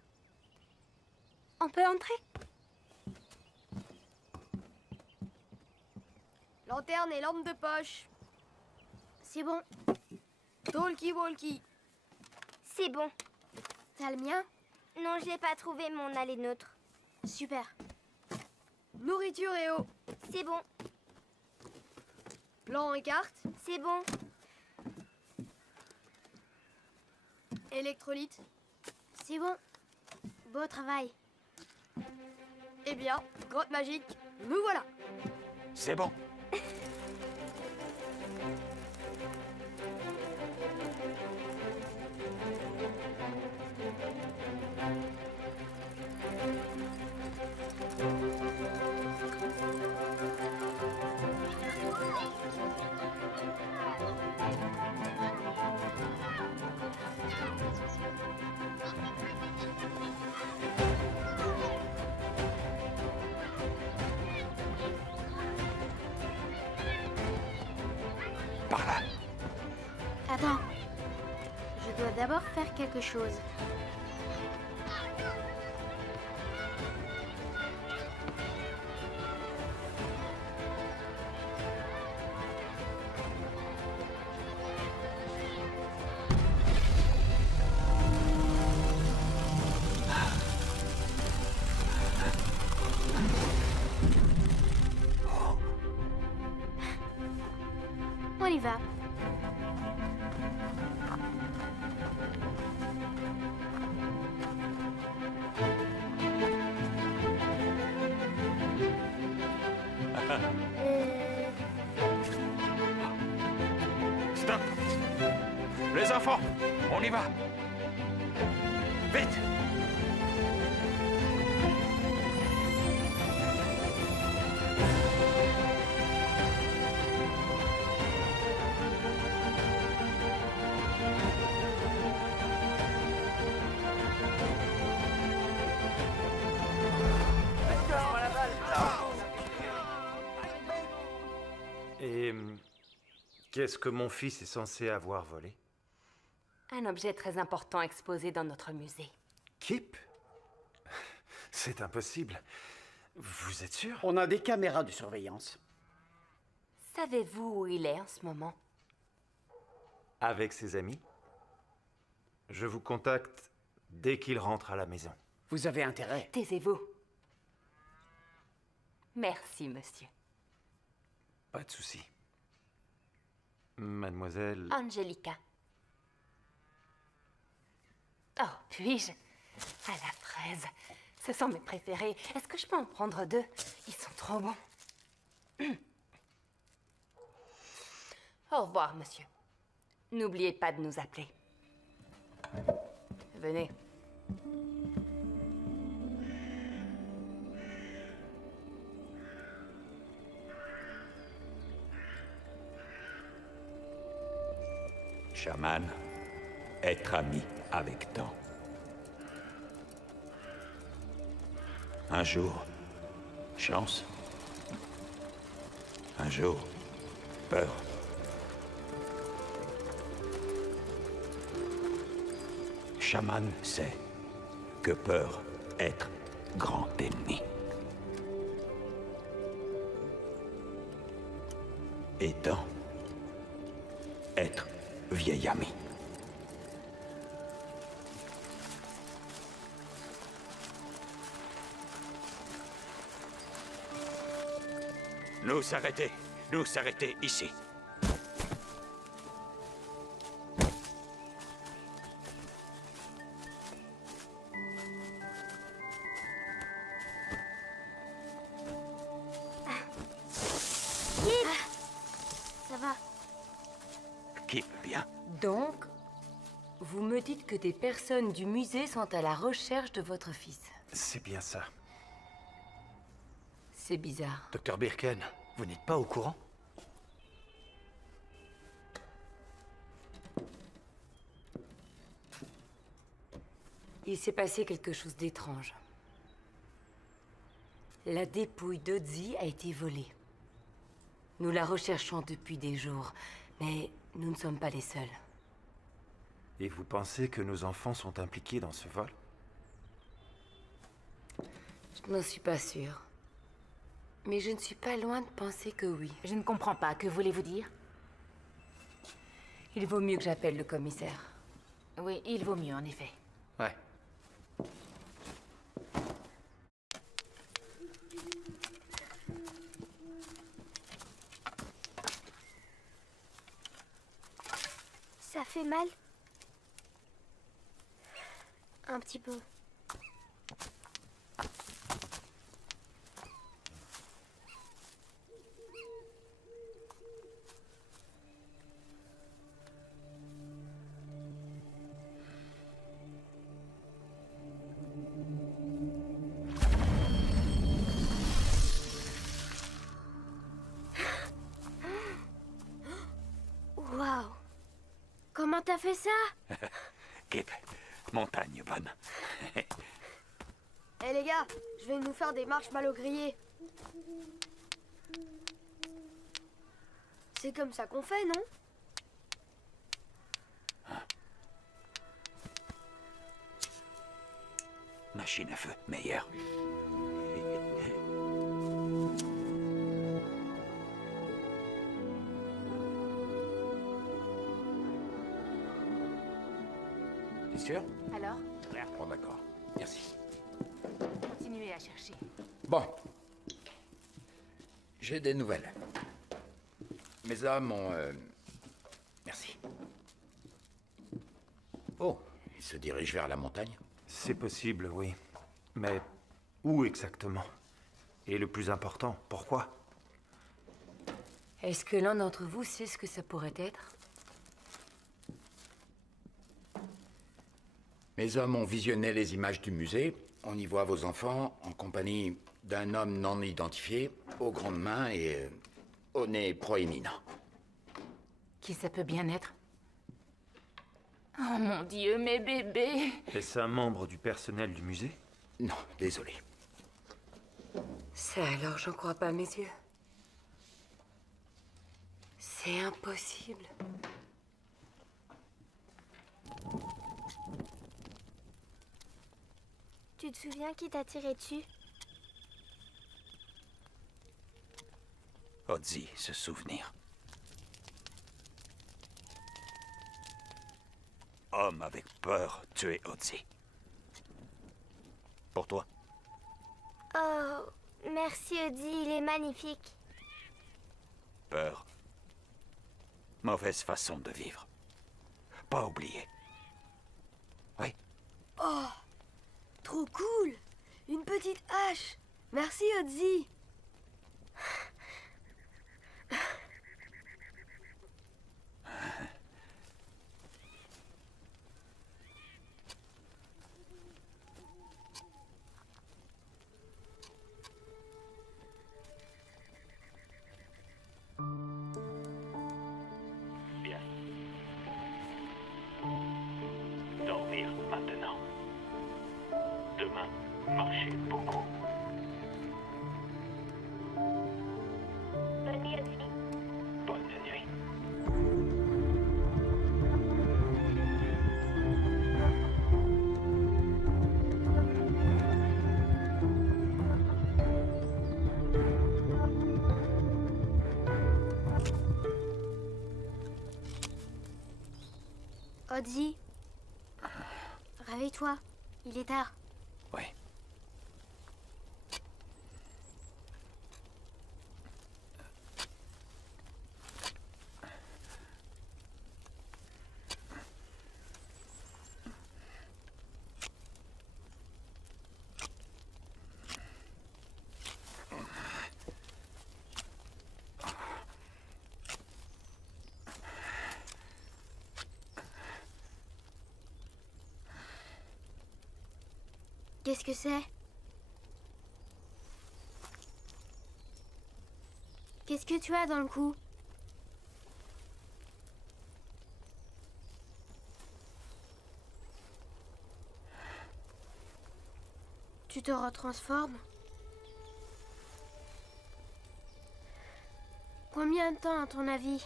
On peut entrer? Lanterne et lampe de poche. C'est bon. Talkie-walkie. C'est bon. T'as le mien? Non, je l'ai pas trouvé, mais on a les nôtres. Super. Nourriture et eau. C'est bon. Plan et carte. C'est bon. Électrolyte. C'est bon. Beau travail. Eh bien, grotte magique, nous voilà. C'est bon. Par là. Attends. Je dois d'abord faire quelque chose. On y va. Stop. Les enfants, on y va. Vite. Et qu'est-ce que mon fils est censé avoir volé? Un objet très important exposé dans notre musée. Kip? C'est impossible. Vous êtes sûr? On a des caméras de surveillance. Savez-vous où il est en ce moment? Avec ses amis. Je vous contacte dès qu'il rentre à la maison. Vous avez intérêt. Taisez-vous. Merci, monsieur. Pas de souci. Mademoiselle... Angelica. Oh, puis-je? À la fraise. Ce sont mes préférés. Est-ce que je peux en prendre 2? Ils sont trop bons. Au revoir, monsieur. N'oubliez pas de nous appeler. Venez. Shaman, être ami avec temps. Un jour, chance. Un jour, peur. Shaman sait que peur être grand ennemi. Et temps, être vieil ami. Nous s'arrêter ici. Ça va. Kip, bien. Donc, vous me dites que des personnes du musée sont à la recherche de votre fils. C'est bien ça. C'est bizarre. Docteur Birken, vous n'êtes pas au courant? Il s'est passé quelque chose d'étrange. La dépouille d'Ozzy a été volée. Nous la recherchons depuis des jours, mais nous ne sommes pas les seuls. Et vous pensez que nos enfants sont impliqués dans ce vol? Je n'en suis pas sûre. Mais je ne suis pas loin de penser que oui. Je ne comprends pas. Que voulez-vous dire? Il vaut mieux que j'appelle le commissaire. Oui, il vaut mieux, en effet. Ouais. Ça fait mal? Un petit peu. Waouh! Comment t'as fait ça? Kip, montagne bonne. Eh les gars, je vais nous faire des marshmallows grillés. C'est comme ça qu'on fait, non? Machine à feu, meilleure. T'es sûr? Alors, Bon, d'accord. Merci. continuez à chercher. Bon. J'ai des nouvelles. Mes hommes ont... Merci. Oh, ils se dirigent vers la montagne? C'est possible, oui. Mais où exactement? Et le plus important, pourquoi? Est-ce que l'un d'entre vous sait ce que ça pourrait être? Mes hommes ont visionné les images du musée. On y voit vos enfants en compagnie d'un homme non identifié, aux grandes mains et au nez proéminent. Qui ça peut bien être? Oh mon Dieu, mes bébés! Est-ce un membre du personnel du musée? Non, désolé. Ça alors, j'en crois pas mes yeux. C'est impossible. Tu te souviens qui t'a tiré dessus? Ozzy, se souvenir. Homme avec peur, tuer Ozzy. Pour toi? Oh, merci Ozzy, il est magnifique. Peur. Mauvaise façon de vivre. Pas oublier. Oui. Oh, trop cool! Une petite hache! Merci Ozzy! Odzi, réveille-toi. Il est tard. Oui. Qu'est-ce que c'est? Qu'est-ce que tu as dans le cou? Tu te retransformes? Combien de temps à ton avis?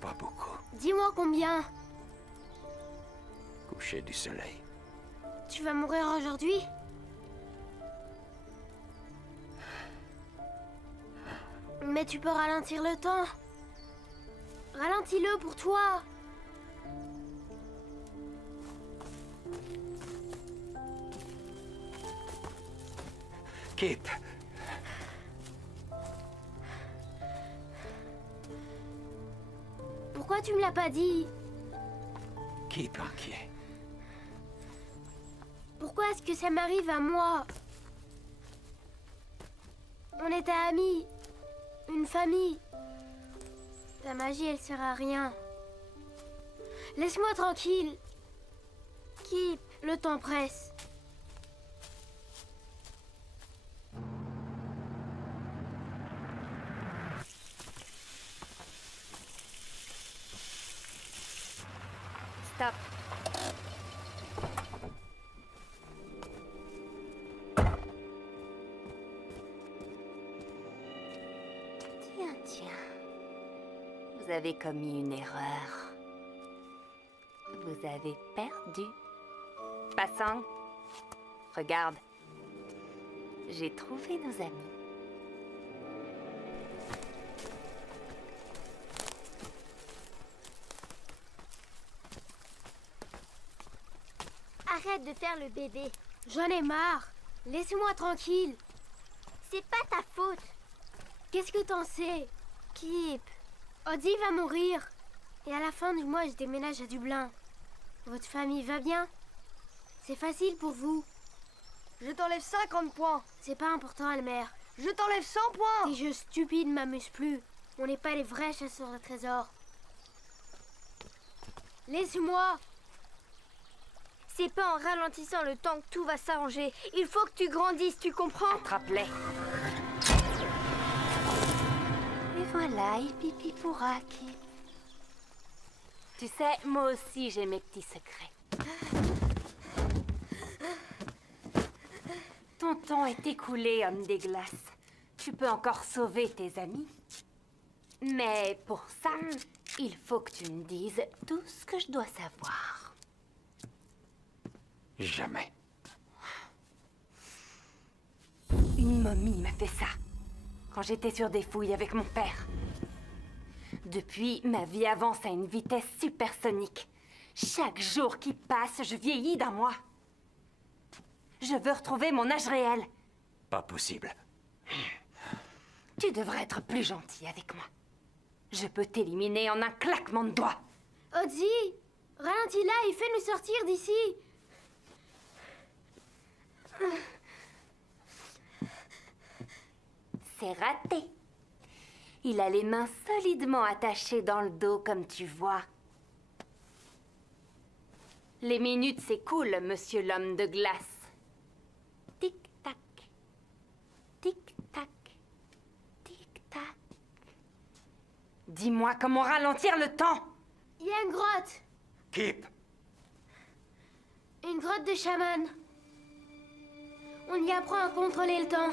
Pas beaucoup. Dis-moi combien? Coucher du soleil. Tu vas mourir aujourd'hui? Mais tu peux ralentir le temps. Ralentis-le pour toi. Kip, Pourquoi tu me l'as pas dit? Kip inquiet. Pourquoi est-ce que ça m'arrive à moi? On était amis. Une famille. Ta magie, elle sert à rien. Laisse-moi tranquille. Kip, le temps presse. Stop. Tiens. Vous avez commis une erreur. Vous avez perdu. Passant, regarde. J'ai trouvé nos amis. Arrête de faire le bébé. J'en ai marre. Laisse-moi tranquille. C'est pas ta faute. Qu'est-ce que t'en sais? Kip. Odzi va mourir. Et à la fin du mois, je déménage à Dublin. Votre famille va bien? C'est facile pour vous. Je t'enlève 50 points. C'est pas important, Elmer. Je t'enlève 100 points. Tes jeux stupides m'amusent plus. On n'est pas les vrais chasseurs de trésors. Laisse-moi. C'est pas en ralentissant le temps que tout va s'arranger. Il faut que tu grandisses, tu comprends? Attrape-les. Et voilà, Hippie pourra, Kip. Tu sais, moi aussi, j'ai mes petits secrets. Ton temps est écoulé, homme des glaces. Tu peux encore sauver tes amis. Mais pour ça, il faut que tu me dises tout ce que je dois savoir. Jamais. Une momie m'a fait ça, quand j'étais sur des fouilles avec mon père. Depuis, ma vie avance à une vitesse supersonique. Chaque jour qui passe, je vieillis d'un mois. Je veux retrouver mon âge réel. Pas possible. Tu devrais être plus gentil avec moi. Je peux t'éliminer en un claquement de doigts. Odzi, ralentis-la et fais-nous sortir d'ici. C'est raté. Il a les mains solidement attachées dans le dos, comme tu vois. Les minutes s'écoulent, monsieur l'homme de glace. Tic-tac. Tic-tac. Tic-tac. Dis-moi comment ralentir le temps. Il y a une grotte. Kip. Une grotte de chaman. On y apprend à contrôler le temps.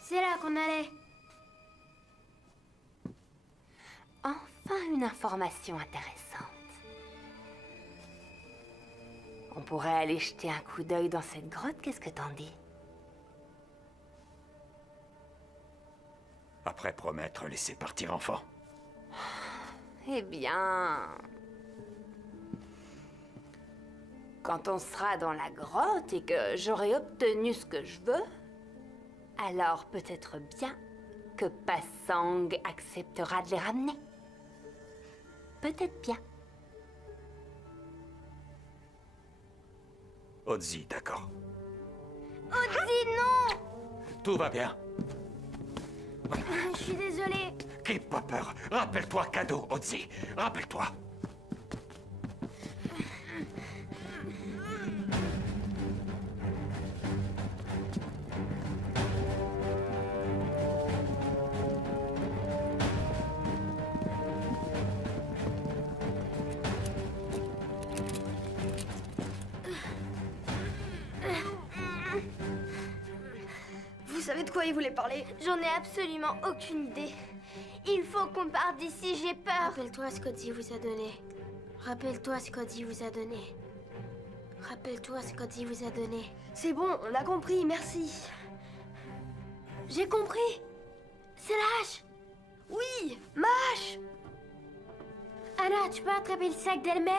C'est là qu'on allait. Enfin, une information intéressante. On pourrait aller jeter un coup d'œil dans cette grotte, qu'est-ce que t'en dis? Après promettre laisser partir enfant. Eh bien... Quand on sera dans la grotte et que j'aurai obtenu ce que je veux, alors peut-être bien que Passang acceptera de les ramener. Peut-être bien. Otzi, d'accord. Otzi, non! Tout va bien. Je suis désolée. Keep pas peur. Rappelle-toi cadeau, Otzi. Rappelle-toi. Vous savez de quoi il voulait parler? J'en ai absolument aucune idée. Il faut qu'on parte d'ici, j'ai peur. Rappelle-toi ce qu'Otzi vous a donné. Rappelle-toi ce qu'Otzi vous a donné. Rappelle-toi ce qu'Otzi vous a donné. C'est bon, on a compris, merci. J'ai compris. C'est la hache. Oui, Mâche. Anna, tu peux attraper le sac d'Elmer?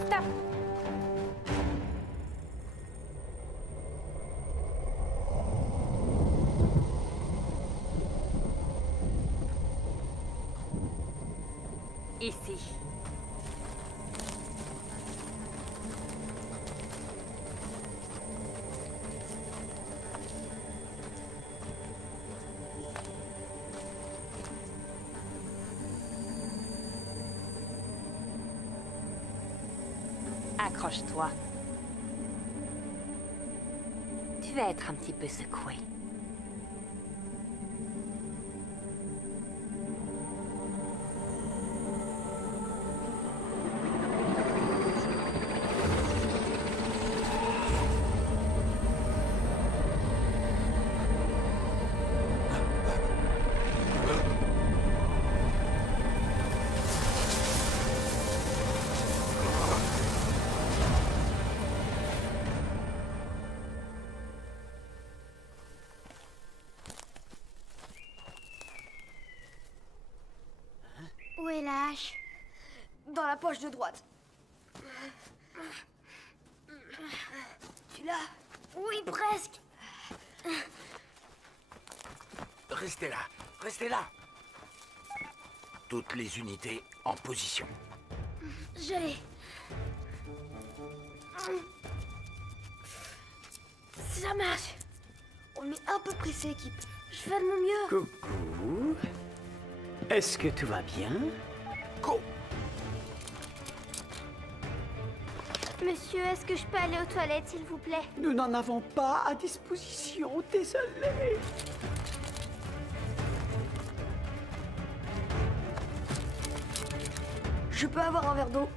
Stop! Ici. Accroche-toi. Tu vas être un petit peu secoué. Où est la hache? Dans la poche de droite. Tu l'as? Oui, presque. Restez là, restez là. Toutes les unités en position. Je l'ai. Ça marche. On est un peu pressé, Kip. Je fais de mon mieux. Coucou. Est-ce que tout va bien? Go! Monsieur, est-ce que je peux aller aux toilettes, s'il vous plaît? Nous n'en avons pas à disposition, désolé. Je peux avoir un verre d'eau?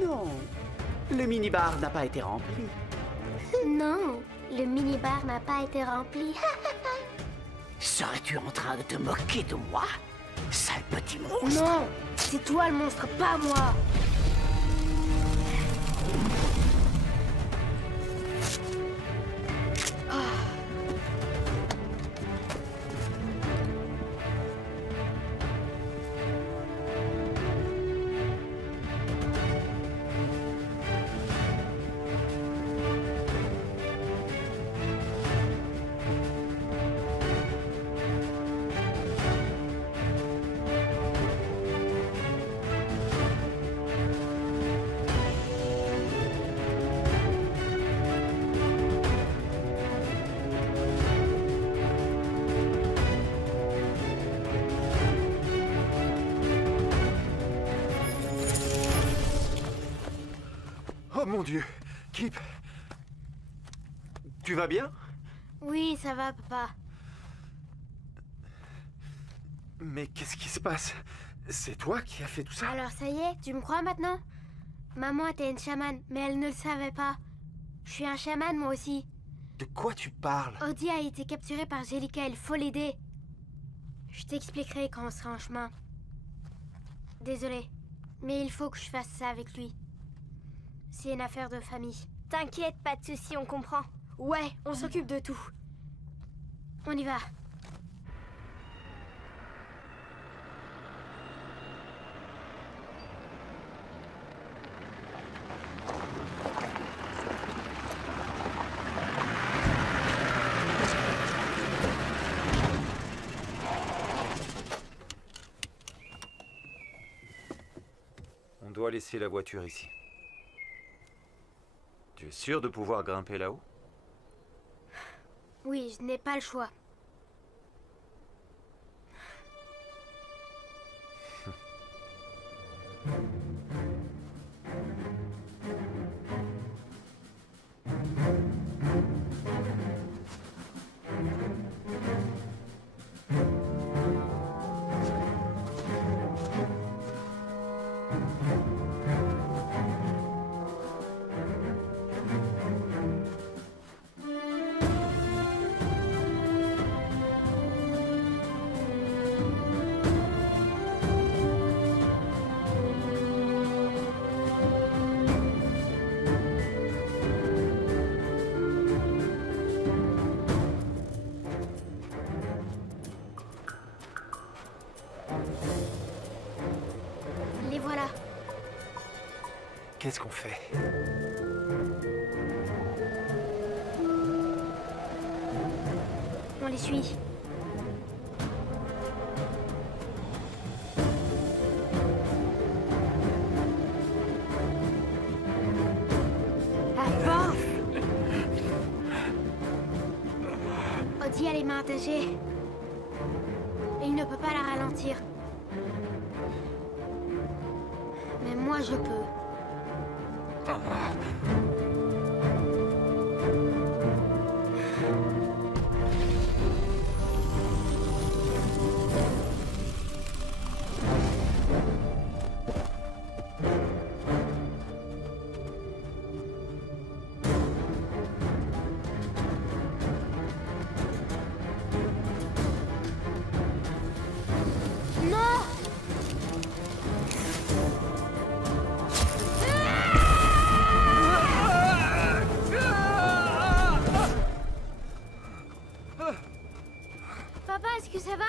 Non, le minibar n'a pas été rempli. Non, le minibar n'a pas été rempli. Serais-tu en train de te moquer de moi, sale petit monstre? Non, c'est toi le monstre, pas moi. Oh mon Dieu, Kip. Tu vas bien? Oui, ça va, papa. Mais qu'est-ce qui se passe? C'est toi qui as fait tout ça? Alors ça y est, tu me crois maintenant? Maman était une chamane, mais elle ne le savait pas. Je suis un chaman, moi aussi. De quoi tu parles? Audie a été capturée par Jellica, il faut l'aider. Je t'expliquerai quand on sera en chemin. Désolée, mais il faut que je fasse ça avec lui. C'est une affaire de famille. T'inquiète, pas de soucis, on comprend. Ouais, on s'occupe de tout. On y va. On doit laisser la voiture ici. Tu es sûr de pouvoir grimper là-haut? Oui, je n'ai pas le choix. Les voilà. Qu'est-ce qu'on fait? On les suit. Avance! Audie a les mains attachées. Il ne peut pas la ralentir. Mais moi, je peux. Non! Papa, est-ce que ça va?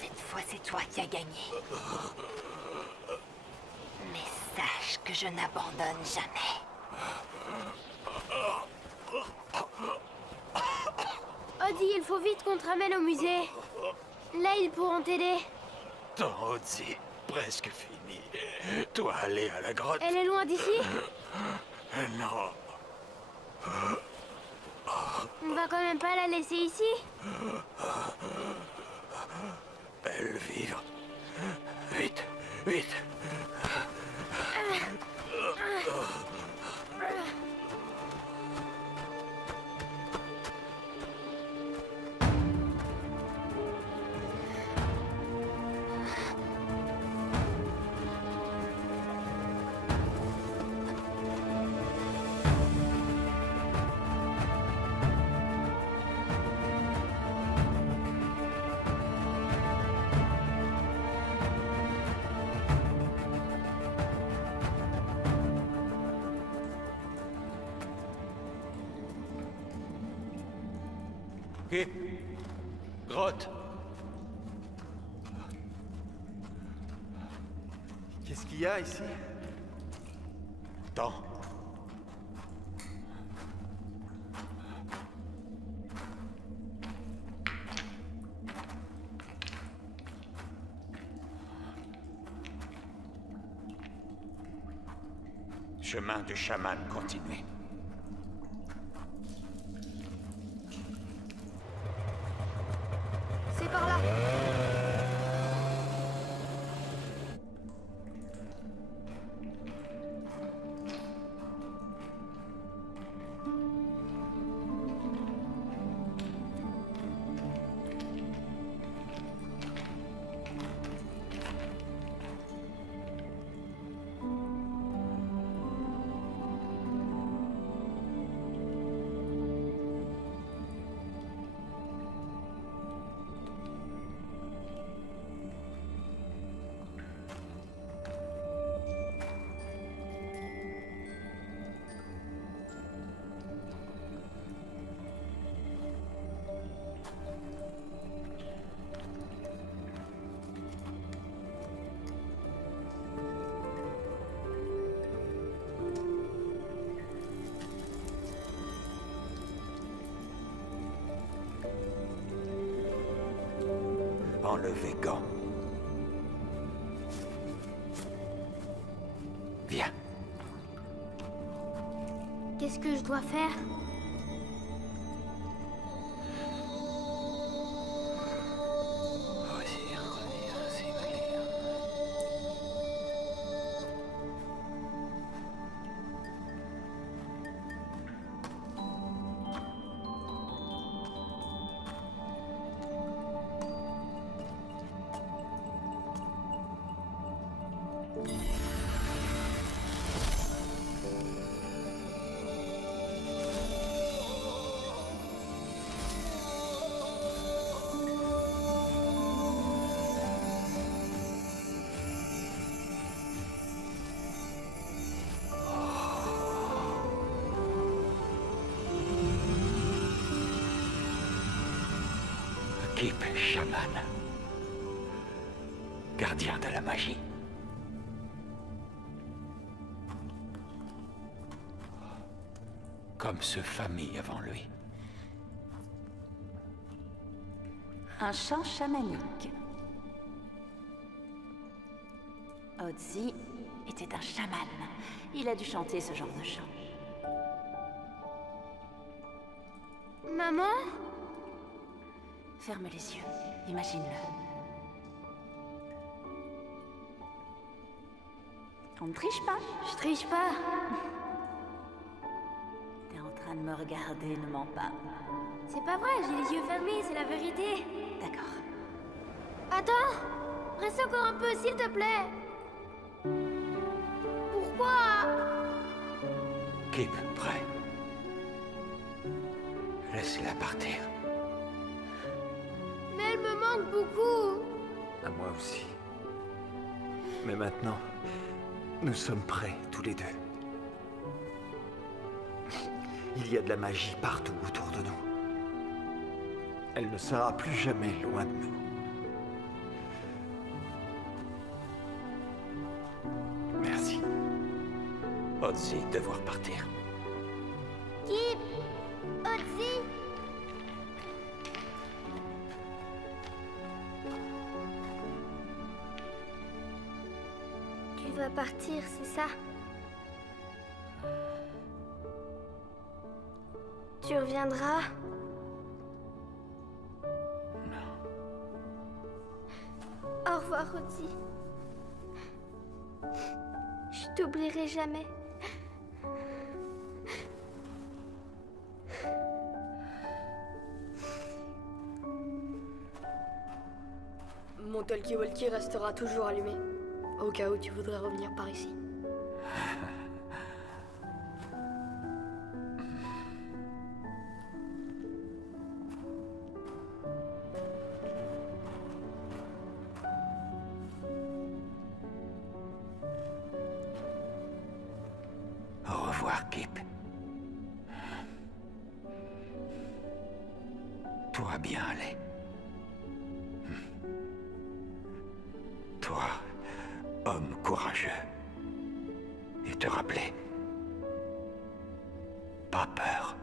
Cette fois, c'est toi qui as gagné. Mais sache que je n'abandonne jamais. Audie, il faut vite qu'on te ramène au musée. Là, ils pourront t'aider. Ton Audie, presque fini. Toi, aller à la grotte. Elle est loin d'ici? Non. On va quand même pas la laisser ici? Belle vivre. Vite, vite. Kip. Grotte. Qu'est-ce qu'il y a ici? Temps. Chemin du chaman, continuez. C'est par là. Enlevez gants. Viens. Qu'est-ce que je dois faire? Kip, chaman. Gardien de la magie. Comme ce famille avant lui. Un chant chamanique. Otzi était un chaman. Il a dû chanter ce genre de chant. Maman? Ferme les yeux. Imagine-le. On ne triche pas. Je triche pas. T'es en train de me regarder, ne mens pas. C'est pas vrai, j'ai les yeux fermés, c'est la vérité. D'accord. Attends! Reste encore un peu, s'il te plaît. Pourquoi? Kip, prêt. Laisse-la partir. Mais elle me manque beaucoup. À moi aussi. Mais maintenant, nous sommes prêts, tous les deux. Il y a de la magie partout autour de nous. Elle ne sera plus jamais loin de nous. Merci. Otzi, devoir partir. Kip! Otzi! Tu vas partir, c'est ça? Tu reviendras? Au revoir, Otzi. Je t'oublierai jamais. Mon talkie-walkie restera toujours allumé, au cas où tu voudrais revenir par ici. Au revoir, Kip. pourra bien aller. Toi, homme courageux. Et te rappeler. Pas peur.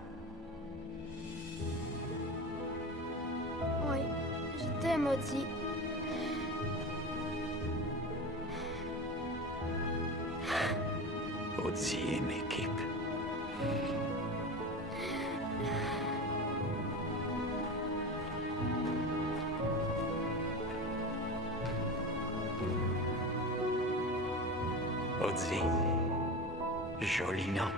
Oui, je t'aime aussi. Ozzy et Mekip. Ozzy. Joli nom.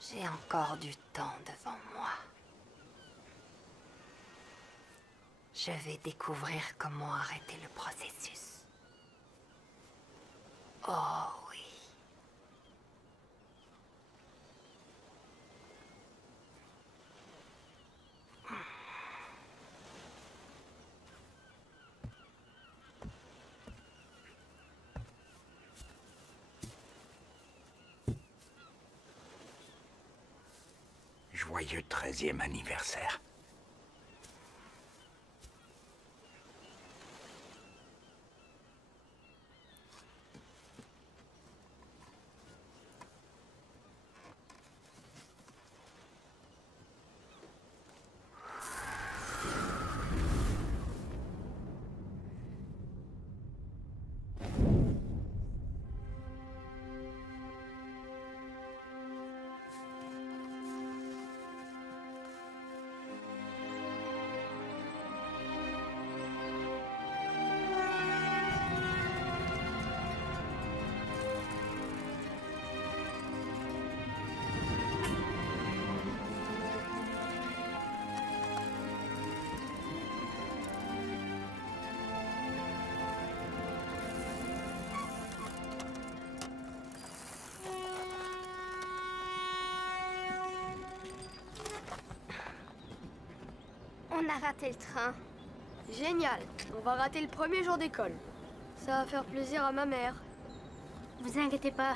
J'ai encore du temps devant moi. Je vais découvrir comment arrêter le processus. Oh oui. Joyeux 13e anniversaire. On a raté le train. Génial, on va rater le premier jour d'école. Ça va faire plaisir à ma mère. Vous inquiétez pas,